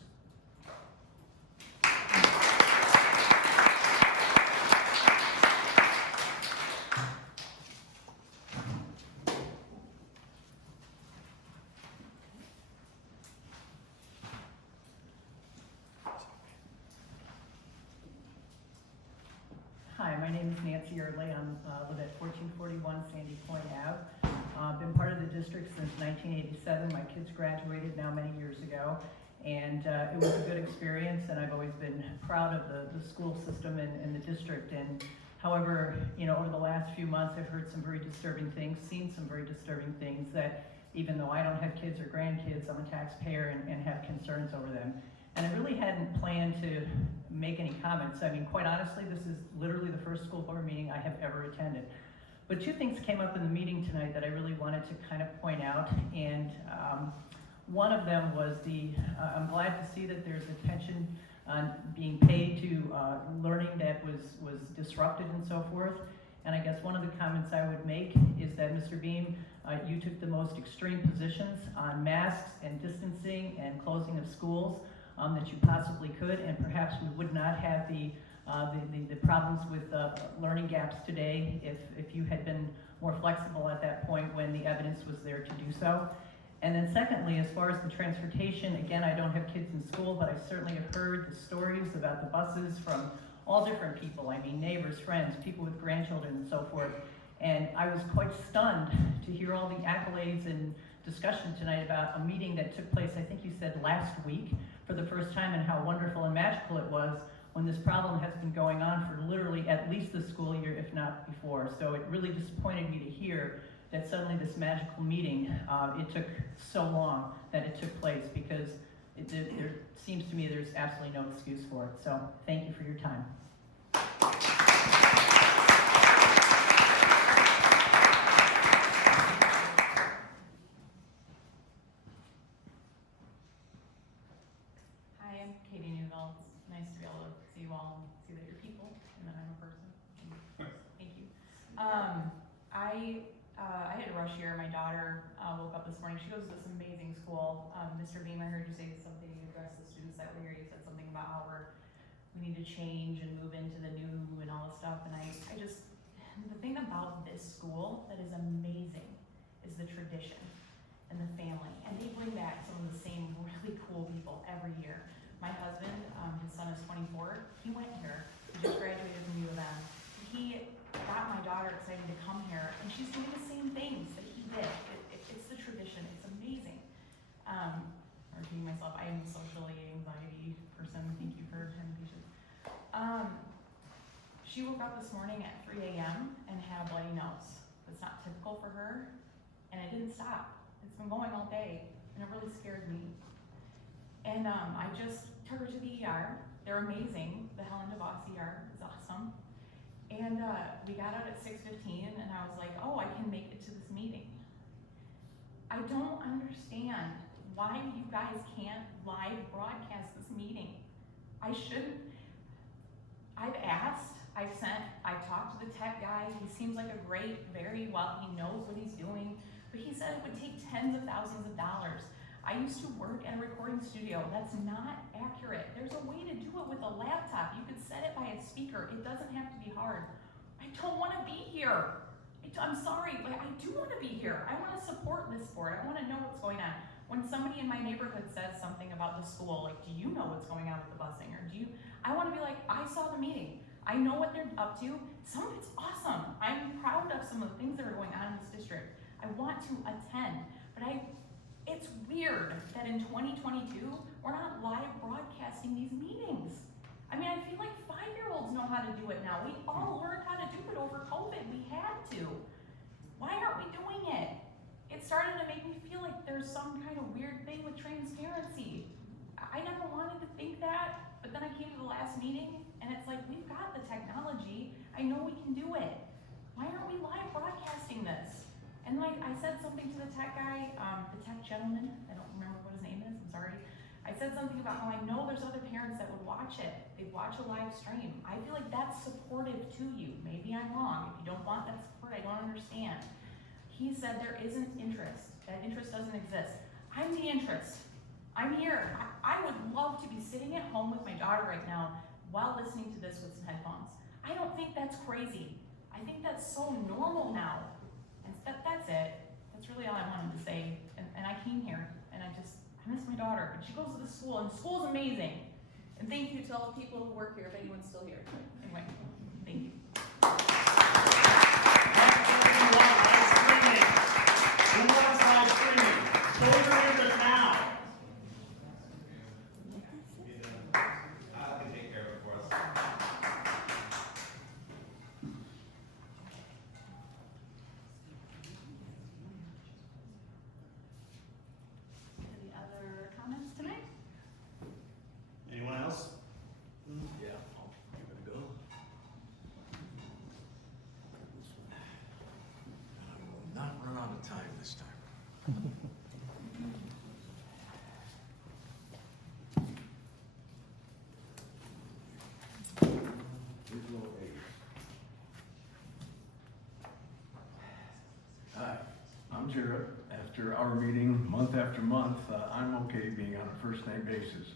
Hi, my name is Nancy Eardley. I live at 1441 Sandy Point Ave. Been part of the district since 1987. My kids graduated now many years ago, and it was a good experience, and I've always been proud of the school system and the district. And however, you know, over the last few months, I've heard some very disturbing things, seen some very disturbing things that even though I don't have kids or grandkids, I'm a taxpayer and have concerns over them. And I really hadn't planned to make any comments. I mean, quite honestly, this is literally the first school board meeting I have ever attended. But two things came up in the meeting tonight that I really wanted to kind of point out. And one of them was I'm glad to see that there's attention being paid to learning that was disrupted and so forth. And I guess one of the comments I would make is that, Mr. Beam, you took the most extreme positions on masks and distancing and closing of schools that you possibly could, and perhaps we would not have the problems with learning gaps today if you had been more flexible at that point when the evidence was there to do so. And then secondly, as far as the transportation, again, I don't have kids in school, but I certainly have heard the stories about the buses from all different people. I mean, neighbors, friends, people with grandchildren and so forth. And I was quite stunned to hear all the accolades and discussion tonight about a meeting that took place, I think you said last week, for the first time, and how wonderful and magical it was when this problem has been going on for literally at least the school year, if not before. So it really disappointed me to hear that suddenly this magical meeting, it took so long that it took place, because there seems to me there's absolutely no excuse for it. So thank you for your time. I had a rush year. My daughter woke up this morning. She goes to this amazing school. Mr. Beam, I heard you say something, you addressed the students that were here. You said something about how we need to change and move into the new and all this stuff. And the thing about this school that is amazing is the tradition and the family. And they bring back some of the same really cool people every year. My husband, his son is 24. He went here. He just graduated from U of M. He got my daughter excited to come here, and she's doing the same things that he did. It's the tradition. It's amazing. Repeating myself, I am a socially anxiety person. Thank you for having patience. She woke up this morning at 3 a.m. and had a bloody nose. That's not typical for her, and it didn't stop. It's been going all day, and it really scared me. And I just took her to the ER. They're amazing. The Helen DeVos ER is awesome. And we got out at 6:15, and I was like, oh, I can make it to this meeting. I don't understand why you guys can't live broadcast this meeting. I shouldn't. I've asked, I've talked to the tech guy. He seems like a great, very well, he knows what he's doing, but he said it would take tens of thousands of dollars. I used to work at a recording studio. That's not accurate. There's a way to do it with a laptop. You could set it by a speaker. It doesn't have to be hard. I don't want to be here. I'm sorry, but I do want to be here. I want to support this board. I want to know what's going on. When somebody in my neighborhood says something about the school, like, do you know what's going on with the busing? Or I want to be like, I saw the meeting. I know what they're up to. Some of it's awesome. I'm proud of some of the things that are going on in this district. I want to attend, but it's weird that in 2022, we're not live broadcasting these meetings. I mean, I feel like 5-year-olds know how to do it now. We all learned how to do it over COVID. We had to. Why aren't we doing it? It started to make me feel like there's some kind of weird thing with transparency. I never wanted to think that, but then I came to the last meeting and it's like, we've got the technology. I know we can do it. Why aren't we live broadcasting this? And like I said something to the tech guy, the tech gentleman, I don't remember what his name is, I'm sorry. I said something about how I know there's other parents that would watch it. They'd watch a live stream. I feel like that's supportive to you. Maybe I'm wrong. If you don't want that support, I don't understand. He said there isn't interest. That interest doesn't exist. I'm the interest. I'm here. I would love to be sitting at home with my daughter right now while listening to this with some headphones. I don't think that's crazy. I think that's so normal now. And that's it. That's really all I wanted to say. And I came here and I miss my daughter. And she goes to the school and school's amazing. And thank you to all the people who work here, if anyone's still here. Anyway, thank you. Who wants live streaming? Those are in the town. I can take care of it for us. Any other comments tonight? Anyone else? Yeah, I'll give it a go. I will not run out of time this time. Hi, I'm Jared. After our meeting month after month, I'm okay being on a first name basis.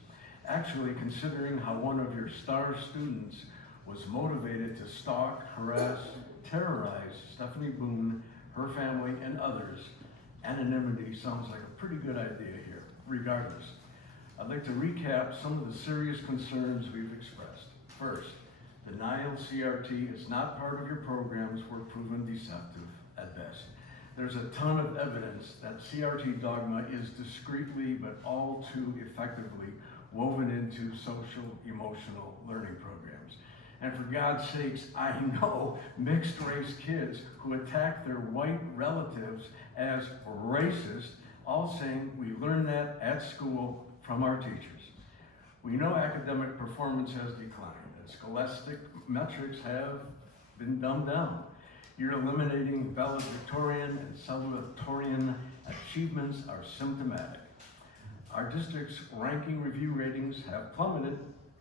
Actually, considering how one of your star students was motivated to stalk, harass, terrorize Stephanie Boone, her family, and others, anonymity sounds like a pretty good idea here. Regardless, I'd like to recap some of the serious concerns we've expressed. First, denial CRT is not part of your programs were proven deceptive at best. There's a ton of evidence that CRT dogma is discreetly but all too effectively woven into social emotional learning programs. And for God's sakes, I know mixed race kids who attack their white relatives as racist, all saying we learned that at school from our teachers. We know academic performance has declined, and scholastic metrics have been dumbed down. You're eliminating valedictorian and salutatorian achievements are symptomatic. Our district's ranking review ratings have plummeted,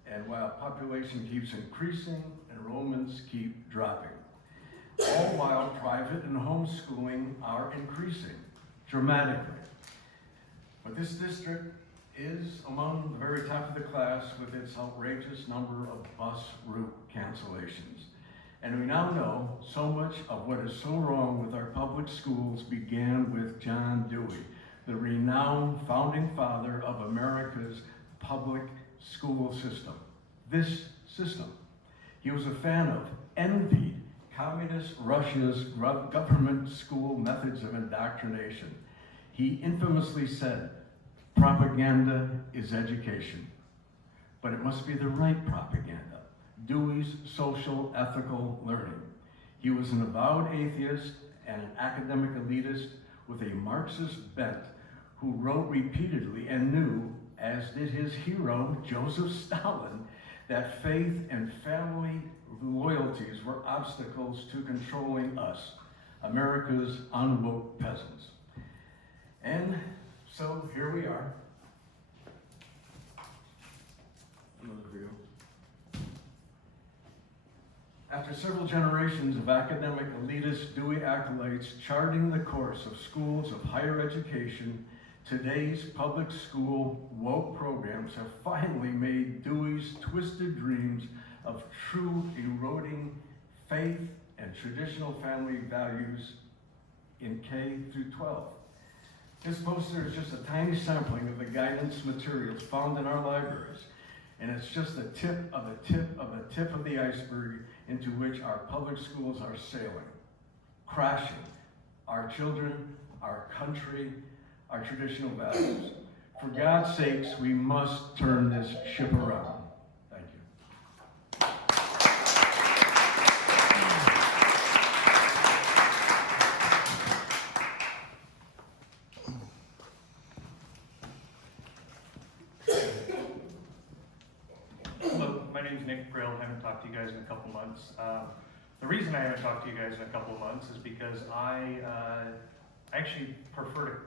and while population keeps increasing, enrollments keep dropping. All while private and homeschooling are increasing dramatically. But this district is among the very top of the class with its outrageous number of bus route cancellations. And we now know so much of what is so wrong with our public schools began with John Dewey, the renowned founding father of America's public school system. This system. He was a fan of, envied communist Russia's government school methods of indoctrination. He infamously said, propaganda is education, but it must be the right propaganda. Dewey's social ethical learning. He was an avowed atheist and an academic elitist with a Marxist bent who wrote repeatedly and knew, as did his hero, Joseph Stalin, that faith and family loyalties were obstacles to controlling us, America's unwoke peasants. And so here we are. Another view. After several generations of academic elitist Dewey accolades charting the course of schools of higher education, today's public school woke programs have finally made Dewey's twisted dreams of true eroding faith and traditional family values in K through 12. This poster is just a tiny sampling of the guidance materials found in our libraries, and it's just the tip of the tip of the tip of the iceberg into which our public schools are sailing, crashing our children, our country, our traditional values. For God's sakes, we must turn this ship around. Thank you. Hello, my name's Nick Brill. I haven't talked to you guys in a couple months. The reason I haven't talked to you guys in a couple of months is because I actually prefer to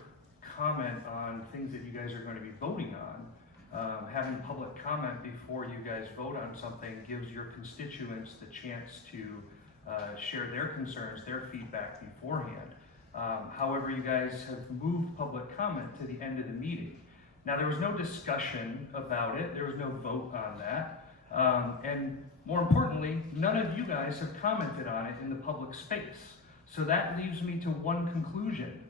comment on things that you guys are going to be voting on. Having public comment before you guys vote on something gives your constituents the chance to share their concerns, their feedback beforehand. However, you guys have moved public comment to the end of the meeting. Now, there was no discussion about it. There was no vote on that. And more importantly, none of you guys have commented on it in the public space. So that leaves me to one conclusion.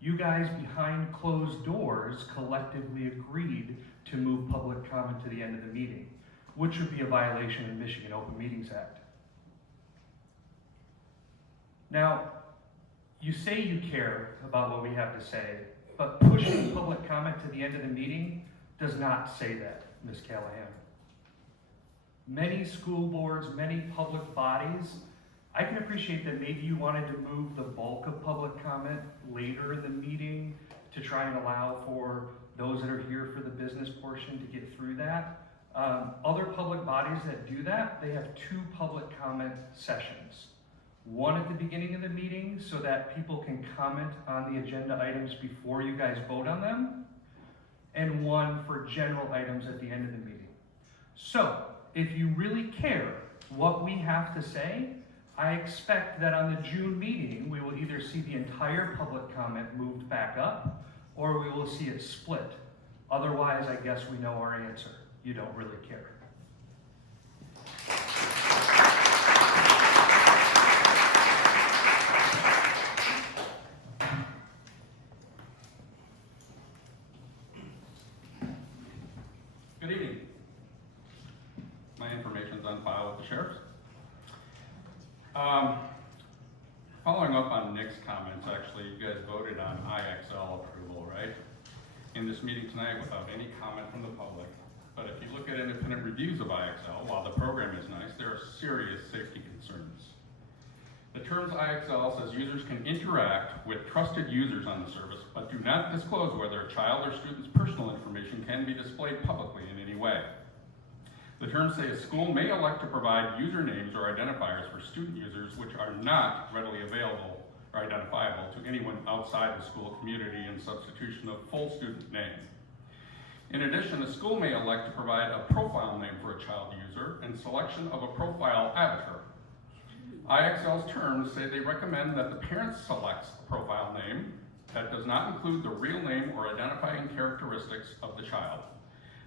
You guys behind closed doors collectively agreed to move public comment to the end of the meeting, which would be a violation of the Michigan Open Meetings Act. Now, you say you care about what we have to say, but pushing public comment to the end of the meeting does not say that, Ms. Callahan. Many school boards, many public bodies, I can appreciate that maybe you wanted to move the bulk of public comment later in the meeting to try and allow for those that are here for the business portion to get through that. Other public bodies that do that, they have 2 public comment sessions. One at the beginning of the meeting so that people can comment on the agenda items before you guys vote on them, and one for general items at the end of the meeting. So, if you really care what we have to say, I expect that on the June meeting, we will either see the entire public comment moved back up, or we will see it split. Otherwise, I guess we know our answer. You don't really care. Good evening. My information's on file with the sheriffs. Following up on Nick's comments, actually, you guys voted on IXL approval, right? In this meeting tonight without any comment from the public. But if you look at independent reviews of IXL, while the program is nice, there are serious safety concerns. The terms IXL says users can interact with trusted users on the service, but do not disclose whether a child or student's personal information can be displayed publicly in any way. The terms say a school may elect to provide usernames or identifiers for student users which are not readily available or identifiable to anyone outside the school community in substitution of full student name. In addition, a school may elect to provide a profile name for a child user and selection of a profile avatar. IXL's terms say they recommend that the parent selects a profile name that does not include the real name or identifying characteristics of the child.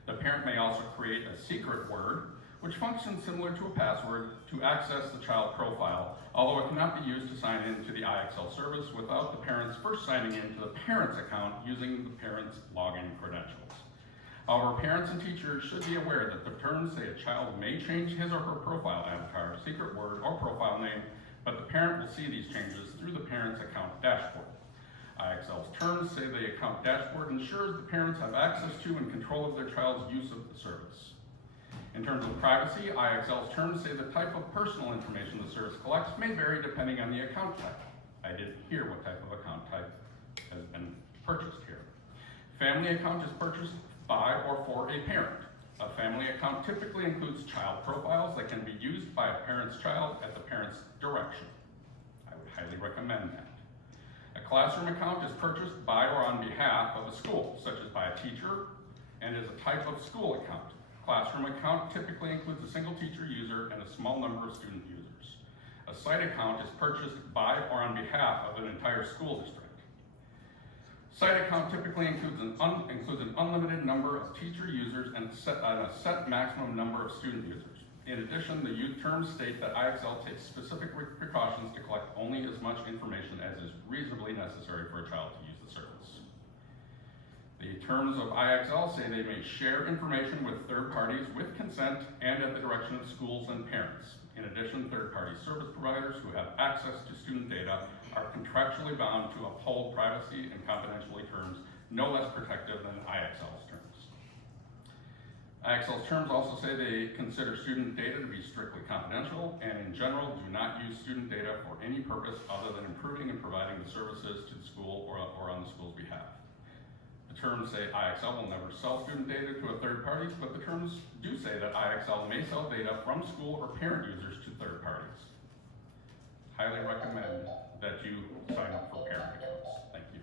The parent may also create a secret word, which functions similar to a password to access the child profile, although it cannot be used to sign into the IXL service without the parents first signing into the parent's account using the parent's login credentials. However, parents and teachers should be aware that the terms say a child may change his or her profile avatar, secret word, or profile name, but the parent will see these changes through the parent's account dashboard. IXL's terms say the account dashboard ensures the parents have access to and control of their child's use of the service. In terms of privacy, IXL's terms say the type of personal information the service collects may vary depending on the account type. I didn't hear what type of account type has been purchased here. Family account is purchased by or for a parent. A family account typically includes child profiles that can be used by a parent's child at the parent's direction. I would highly recommend that. A classroom account is purchased by or on behalf of a school, such as by a teacher, and is a type of school account. Classroom account typically includes a single teacher user and a small number of student users. A site account is purchased by or on behalf of an entire school district. Site account typically includes an unlimited number of teacher users and a set maximum number of student users. In addition, the terms state that IXL takes specific precautions to collect only as much information as is reasonably necessary for a child to use the service. The terms of IXL say they may share information with third parties with consent and at the direction of schools and parents. In addition, third-party service providers who have access to student data are contractually bound to uphold privacy and confidentiality terms no less protective than IXL's terms. IXL's terms also say they consider student data to be strictly confidential and in general do not use student data for any purpose other than improving and providing the services to the school or on the school's behalf. The terms say IXL will never sell student data to a third party, but the terms do say that IXL may sell data from school or parent users to third parties. Highly recommend that you sign up for parent accounts. Thank you.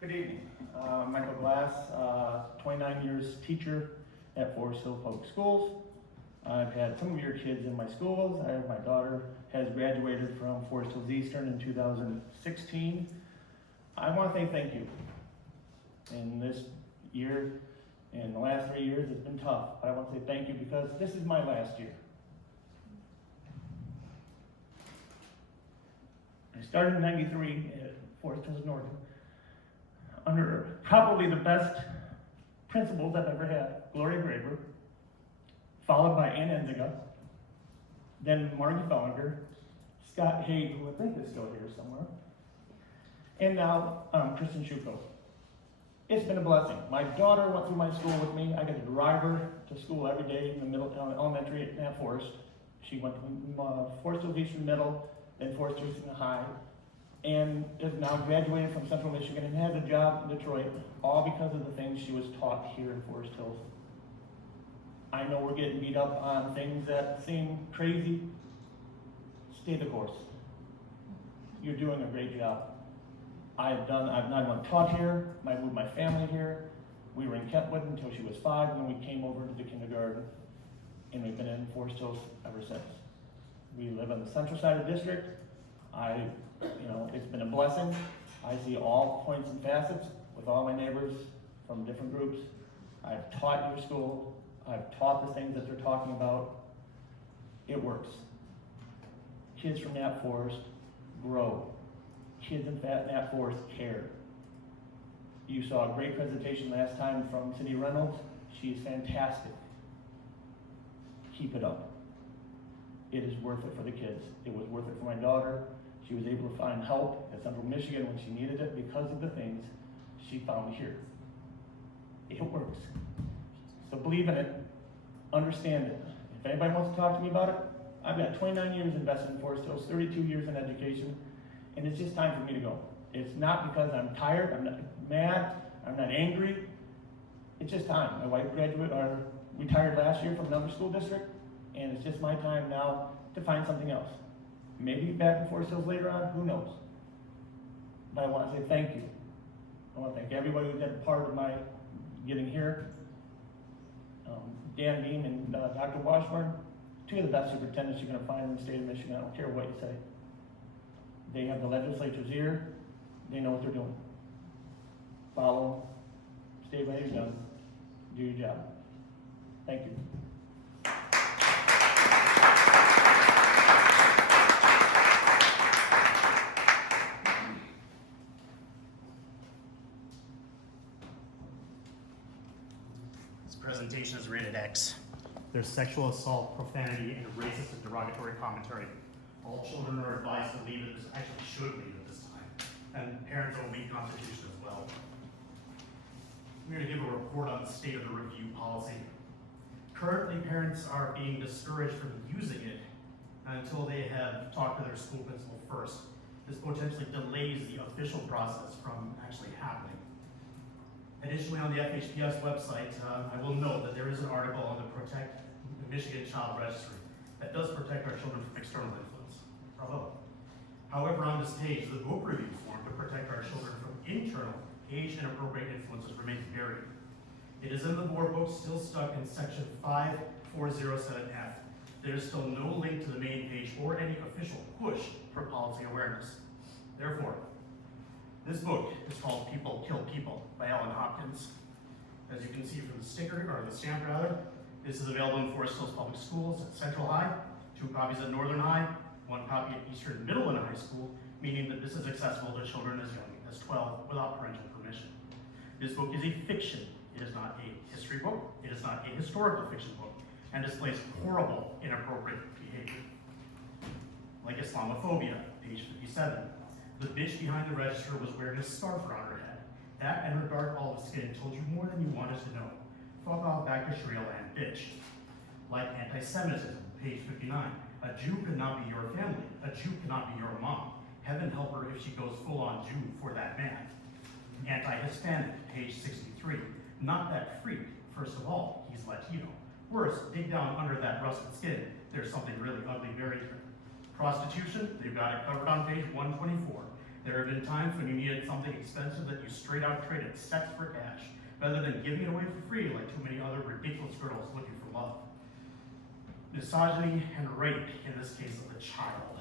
Good evening. Michael Glass, 29 years teacher at Forest Hill Public Schools. I've had some of your kids in my schools. My daughter has graduated from Forest Hills Eastern in 2016. I want to say thank you. In this year, in the last 3 years, it's been tough. But I want to say thank you because this is my last year. I started in '93 at Forest Hills Northern under probably the best principals I've ever had, Gloria Graber, followed by Ann Enziga, then Margie Fellinger, Scott Haig, who I think is still here somewhere, and now Kristen Schuko. It's been a blessing. My daughter went through my school with me. I got to drive her to school every day in the middle elementary at Nat Forest. She went to Forest Hills Eastern Middle, then Forest Hills Eastern High, and is now graduated from Central Michigan and has a job in Detroit, all because of the things she was taught here in Forest Hills. I know we're getting beat up on things that seem crazy. Stay the course. You're doing a great job. I've not only taught here, I moved my family here. We were in Kentwood until she was 5, and then we came over to the kindergarten, and we've been in Forest Hills ever since. We live on the central side of the district. It's been a blessing. I see all points and facets with all my neighbors from different groups. I've taught your school. I've taught the things that they're talking about. It works. Kids from Nat Forest grow. Kids in Nat Forest care. You saw a great presentation last time from Cindy Reynolds. She's fantastic. Keep it up. It is worth it for the kids. It was worth it for my daughter. She was able to find help at Central Michigan when she needed it because of the things she found here. It works. So believe in it, understand it. If anybody wants to talk to me about it, I've got 29 years invested in Forest Hills, 32 years in education, and it's just time for me to go. It's not because I'm tired, I'm not mad, I'm not angry. It's just time. My wife retired last year from another school district, and it's just my time now to find something else. Maybe back in Forest Hills later on, who knows? But I want to say thank you. I want to thank everybody who's been part of my getting here. Dan Beam and Dr. Washburn, two of the best superintendents you're going to find in the state of Michigan. I don't care what you say. They have the legislature's ear. They know what they're doing. Follow, stay by your guns, do your job. Thank you. Presentation is rated X. There's sexual assault, profanity, and racist and derogatory commentary. All children are advised to leave at this, actually should leave at this time, and parents will leave Constitution as well. I'm here to give a report on the state of the review policy. Currently, parents are being discouraged from using it until they have talked to their school principal first. This potentially delays the official process from actually happening. Additionally, on the FHPS website, I will note that there is an article on the Protect Michigan Child Registry that does protect our children from external influence. Bravo. However, on this page, the book review form to protect our children from internal age-inappropriate influences remains buried. It is in the board book, still stuck in section 5407F. There is still no link to the main page or any official push for policy awareness. Therefore, This book is called People Kill People by Ellen Hopkins. As you can see from the sticker, or the stamp rather, this is available in Forest Hills Public Schools at Central High, 2 copies at Northern High, 1 copy at Eastern Middle and High School, meaning that this is accessible to children as young as 12 without parental permission. This book is a fiction. It is not a history book. It is not a historical fiction book, and displays horrible, inappropriate behavior. Like Islamophobia, page 57. The bitch behind the register was wearing a scarf around her head. That and her dark olive skin told you more than you wanted to know. Fuck off back to Sharia land, bitch. Like anti-Semitism, page 59. A Jew could not be your family. A Jew cannot be your mom. Heaven help her if she goes full-on Jew for that man. Anti-Hispanic, page 63. Not that freak. First of all, he's Latino. Worse, dig down under that rusted skin. There's something really ugly buried here. Prostitution, they've got it covered on page 124. There have been times when you needed something expensive that you straight out traded sex for cash, rather than giving it away for free like too many other ridiculous girls looking for love. Misogyny and rape, in this case of a child.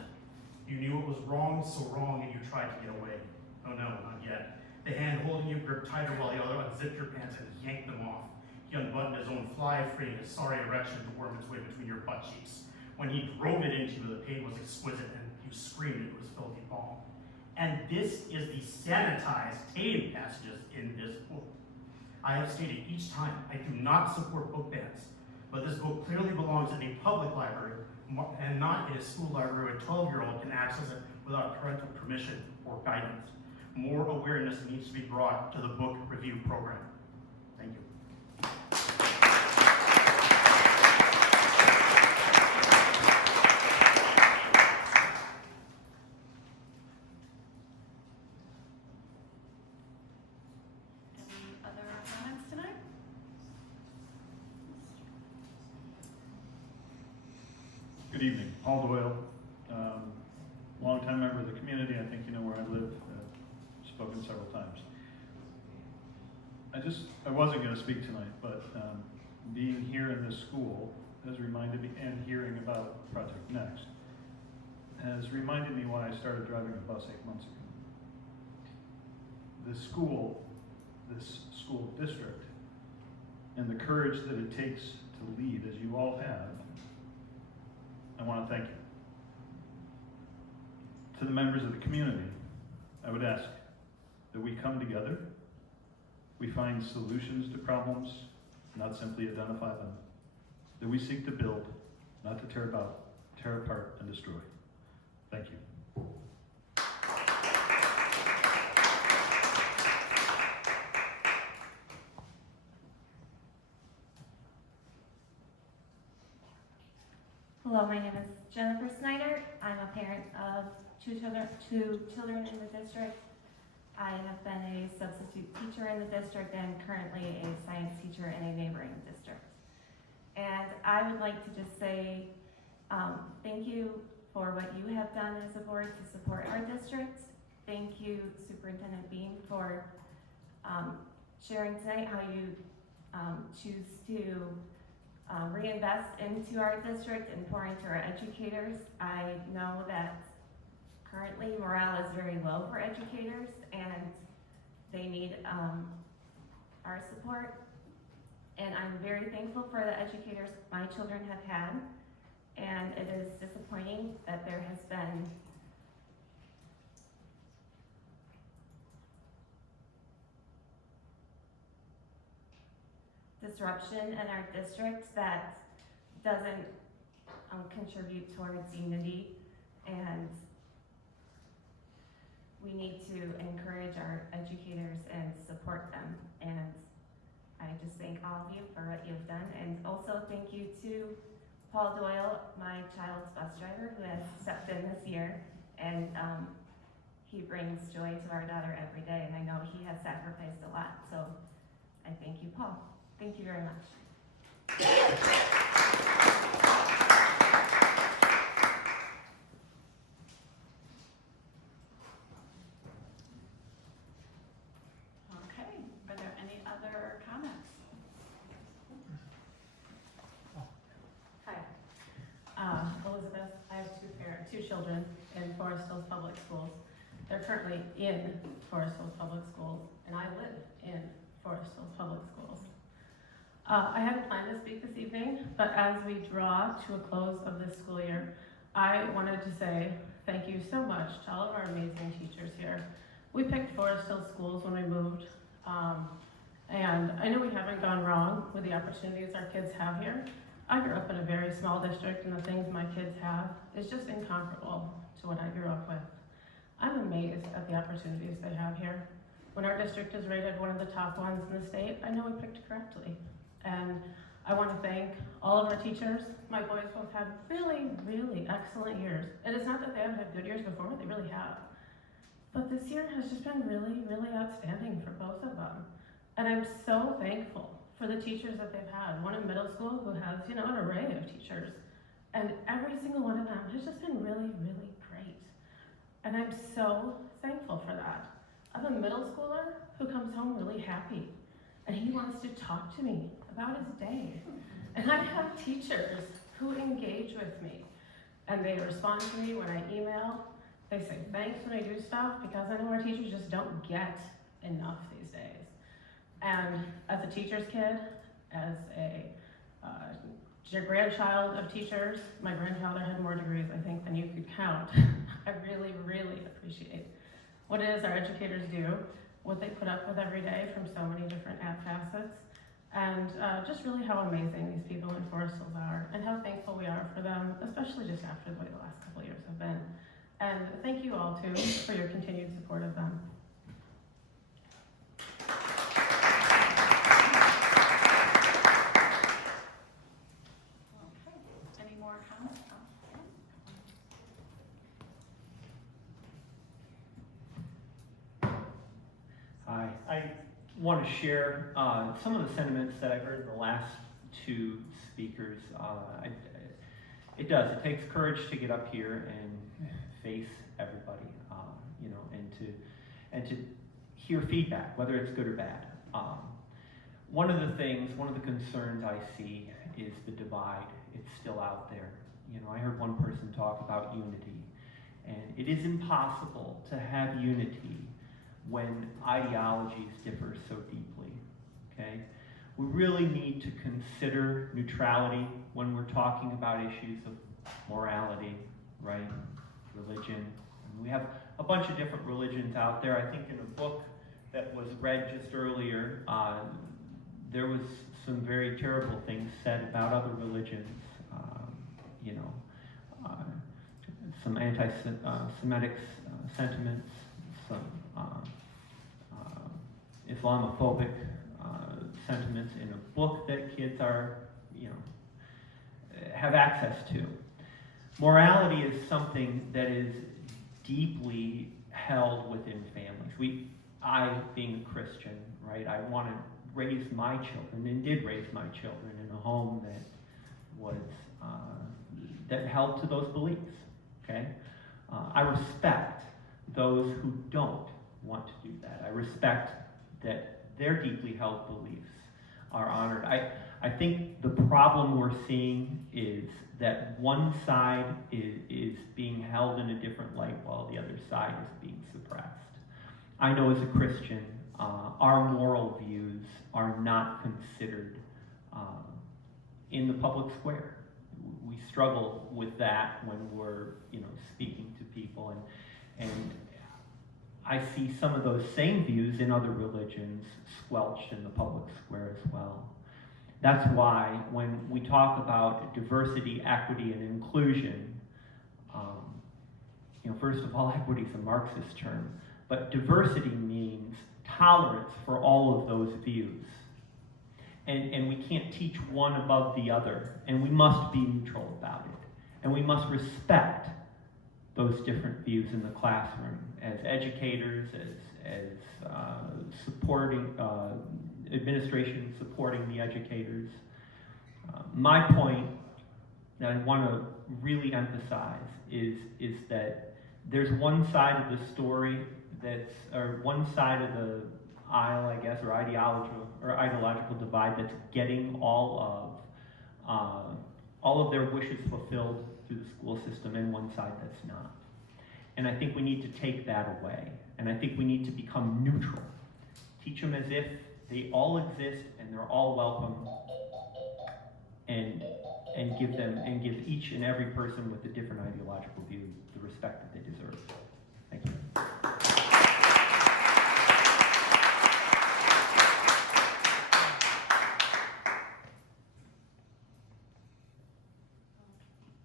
You knew it was wrong, so wrong, and you tried to get away. Oh no, not yet. The hand holding you gripped tighter while the other unzipped your pants and yanked them off. He unbuttoned his own fly, freeing his sorry erection to worm its way between your butt cheeks. When he drove it into you, the pain was exquisite, and you screamed into his filthy palm. And this is the sanitized, tame passages in this book. I have stated each time, I do not support book bans, but this book clearly belongs in a public library and not in a school library where a 12-year-old can access it without parental permission or guidance. More awareness needs to be brought to the book review program. Thank you. Any other comments tonight? Good evening, Paul Doyle, longtime member of the community. I think you know where I live, spoken several times. I wasn't going to speak tonight, but being here in this school has reminded me, and hearing about Project Next, has reminded me why I started driving a bus 8 months ago. This school district, and the courage that it takes to lead, as you all have, I want to thank you. To the members of the community, I would ask that we come together, we find solutions to problems, not simply identify them, that we seek to build, not to tear apart, and destroy. Thank you. Hello, my name is Jennifer Snyder. I'm a parent of two children in the district. I have been a substitute teacher in the district and currently a science teacher in a neighboring district. And I would like to just say thank you for what you have done as a board to support our district. Thank you, Superintendent Beam, for sharing tonight how you choose to reinvest into our district and pour into our educators. I know that currently morale is very low for educators and they need our support. And I'm very thankful for the educators my children have had. And it is disappointing that there has been disruption in our district that doesn't contribute towards unity, and we need to encourage our educators and support them. And I just thank all of you for what you've done, and also thank you to Paul Doyle, my child's bus driver, who has stepped in this year, and he brings joy to our daughter every day, and I know he has sacrificed a lot, so I thank you, Paul. Thank you very much. Okay, are there any other comments? Hi, Elizabeth. I have two children in Forest Hills Public Schools. They're currently in Forest Hills Public Schools, and I live in Forest Hills Public Schools. I hadn't planned to speak this evening, but as we draw to a close of this school year, I wanted to say thank you so much to all of our amazing teachers here. We picked Forest Hills Schools when we moved, and I know we haven't gone wrong with the opportunities our kids have here. I grew up in a very small district, and the things my kids have is just incomparable to what I grew up with. I'm amazed at the opportunities they have here. When our district is rated one of the top ones in the state, I know we picked correctly. And I want to thank all of our teachers. My boys both had really, really excellent years. And it's not that they haven't had good years before, they really have. But this year has just been really, really outstanding for both of them. And I'm so thankful for the teachers that they've had. One in middle school who has, an array of teachers. And every single one of them has just been really, really great. And I'm so thankful for that. I have a middle schooler who comes home really happy. And he wants to talk to me about his day. And I have teachers who engage with me. And they respond to me when I email. They say thanks when I do stuff, because I know our teachers just don't get enough these days. And as a teacher's kid, as a grandchild of teachers, my grandfather had more degrees, I think, than you could count. I really, really appreciate what it is our educators do, what they put up with every day from so many different facets, and just really how amazing these people in Forest Hills are, and how thankful we are for them, especially just after the way the last couple of years have been. And thank you all, too, for your continued support of them. Any more comments? Hi, I want to share some of the sentiments that I heard in the last two speakers. It takes courage to get up here and face everybody, and to hear feedback, whether it's good or bad. One of the concerns I see is the divide. It's still out there. I heard one person talk about unity, and it is impossible to have unity when ideologies differ so deeply, okay? We really need to consider neutrality when we're talking about issues of morality, right? Religion. And we have a bunch of different religions out there. I think in a book that was read just earlier, there was some very terrible things said about other religions, some anti-Semitic sentiments, some Islamophobic sentiments in a book that kids are, have access to. Morality is something that is deeply held within families. I, being a Christian, right, I want to raise my children, and did raise my children in a home that was, that held to those beliefs, okay? I respect those who don't want to do that. I respect that their deeply held beliefs are honored. I think the problem we're seeing is that one side is being held in a different light while the other side is being suppressed. I know as a Christian, our moral views are not considered in the public square. We struggle with that when we're, speaking to people, and I see some of those same views in other religions squelched in the public square as well. That's why when we talk about diversity, equity, and inclusion, first of all, equity is a Marxist term, but diversity means tolerance for all of those views. And we can't teach one above the other, and we must be neutral about it. And we must respect those different views in the classroom as educators, as supporting, administration supporting the educators. My point that I want to really emphasize is that there's one side of the story or one side of the aisle, I guess, or ideological divide that's getting all of their wishes fulfilled through the school system, and one side that's not. And I think we need to take that away. And I think we need to become neutral. Teach them as if they all exist and they're all welcome, and give each and every person with a different ideological view the respect that they deserve. Thank you.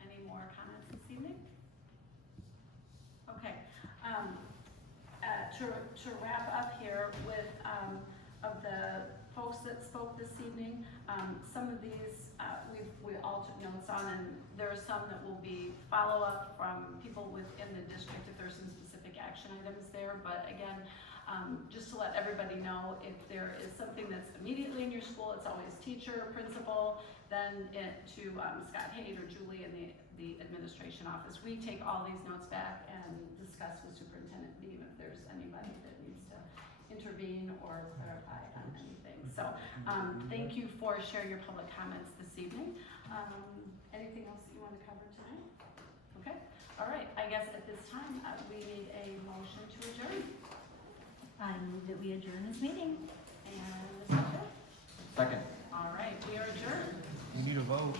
Any more comments this evening? Okay. To wrap up here with of the folks that spoke this evening, some of these we all took notes on, and there are some that will be follow-up from people within the district if there's some specific action items there. But again, just to let everybody know, if there is something that's immediately in your school, it's always teacher, principal, then to Scott Haid or Julie in the administration office. We take all these notes back and discuss with Superintendent Beam if there's anybody that needs to intervene or clarify on anything. So thank you for sharing your public comments this evening. Anything else that you want to cover tonight? Okay. All right. I guess at this time we need a motion to adjourn. I move that we adjourn this meeting. And Mr. Chair? Second. All right. We are adjourned. We need a vote.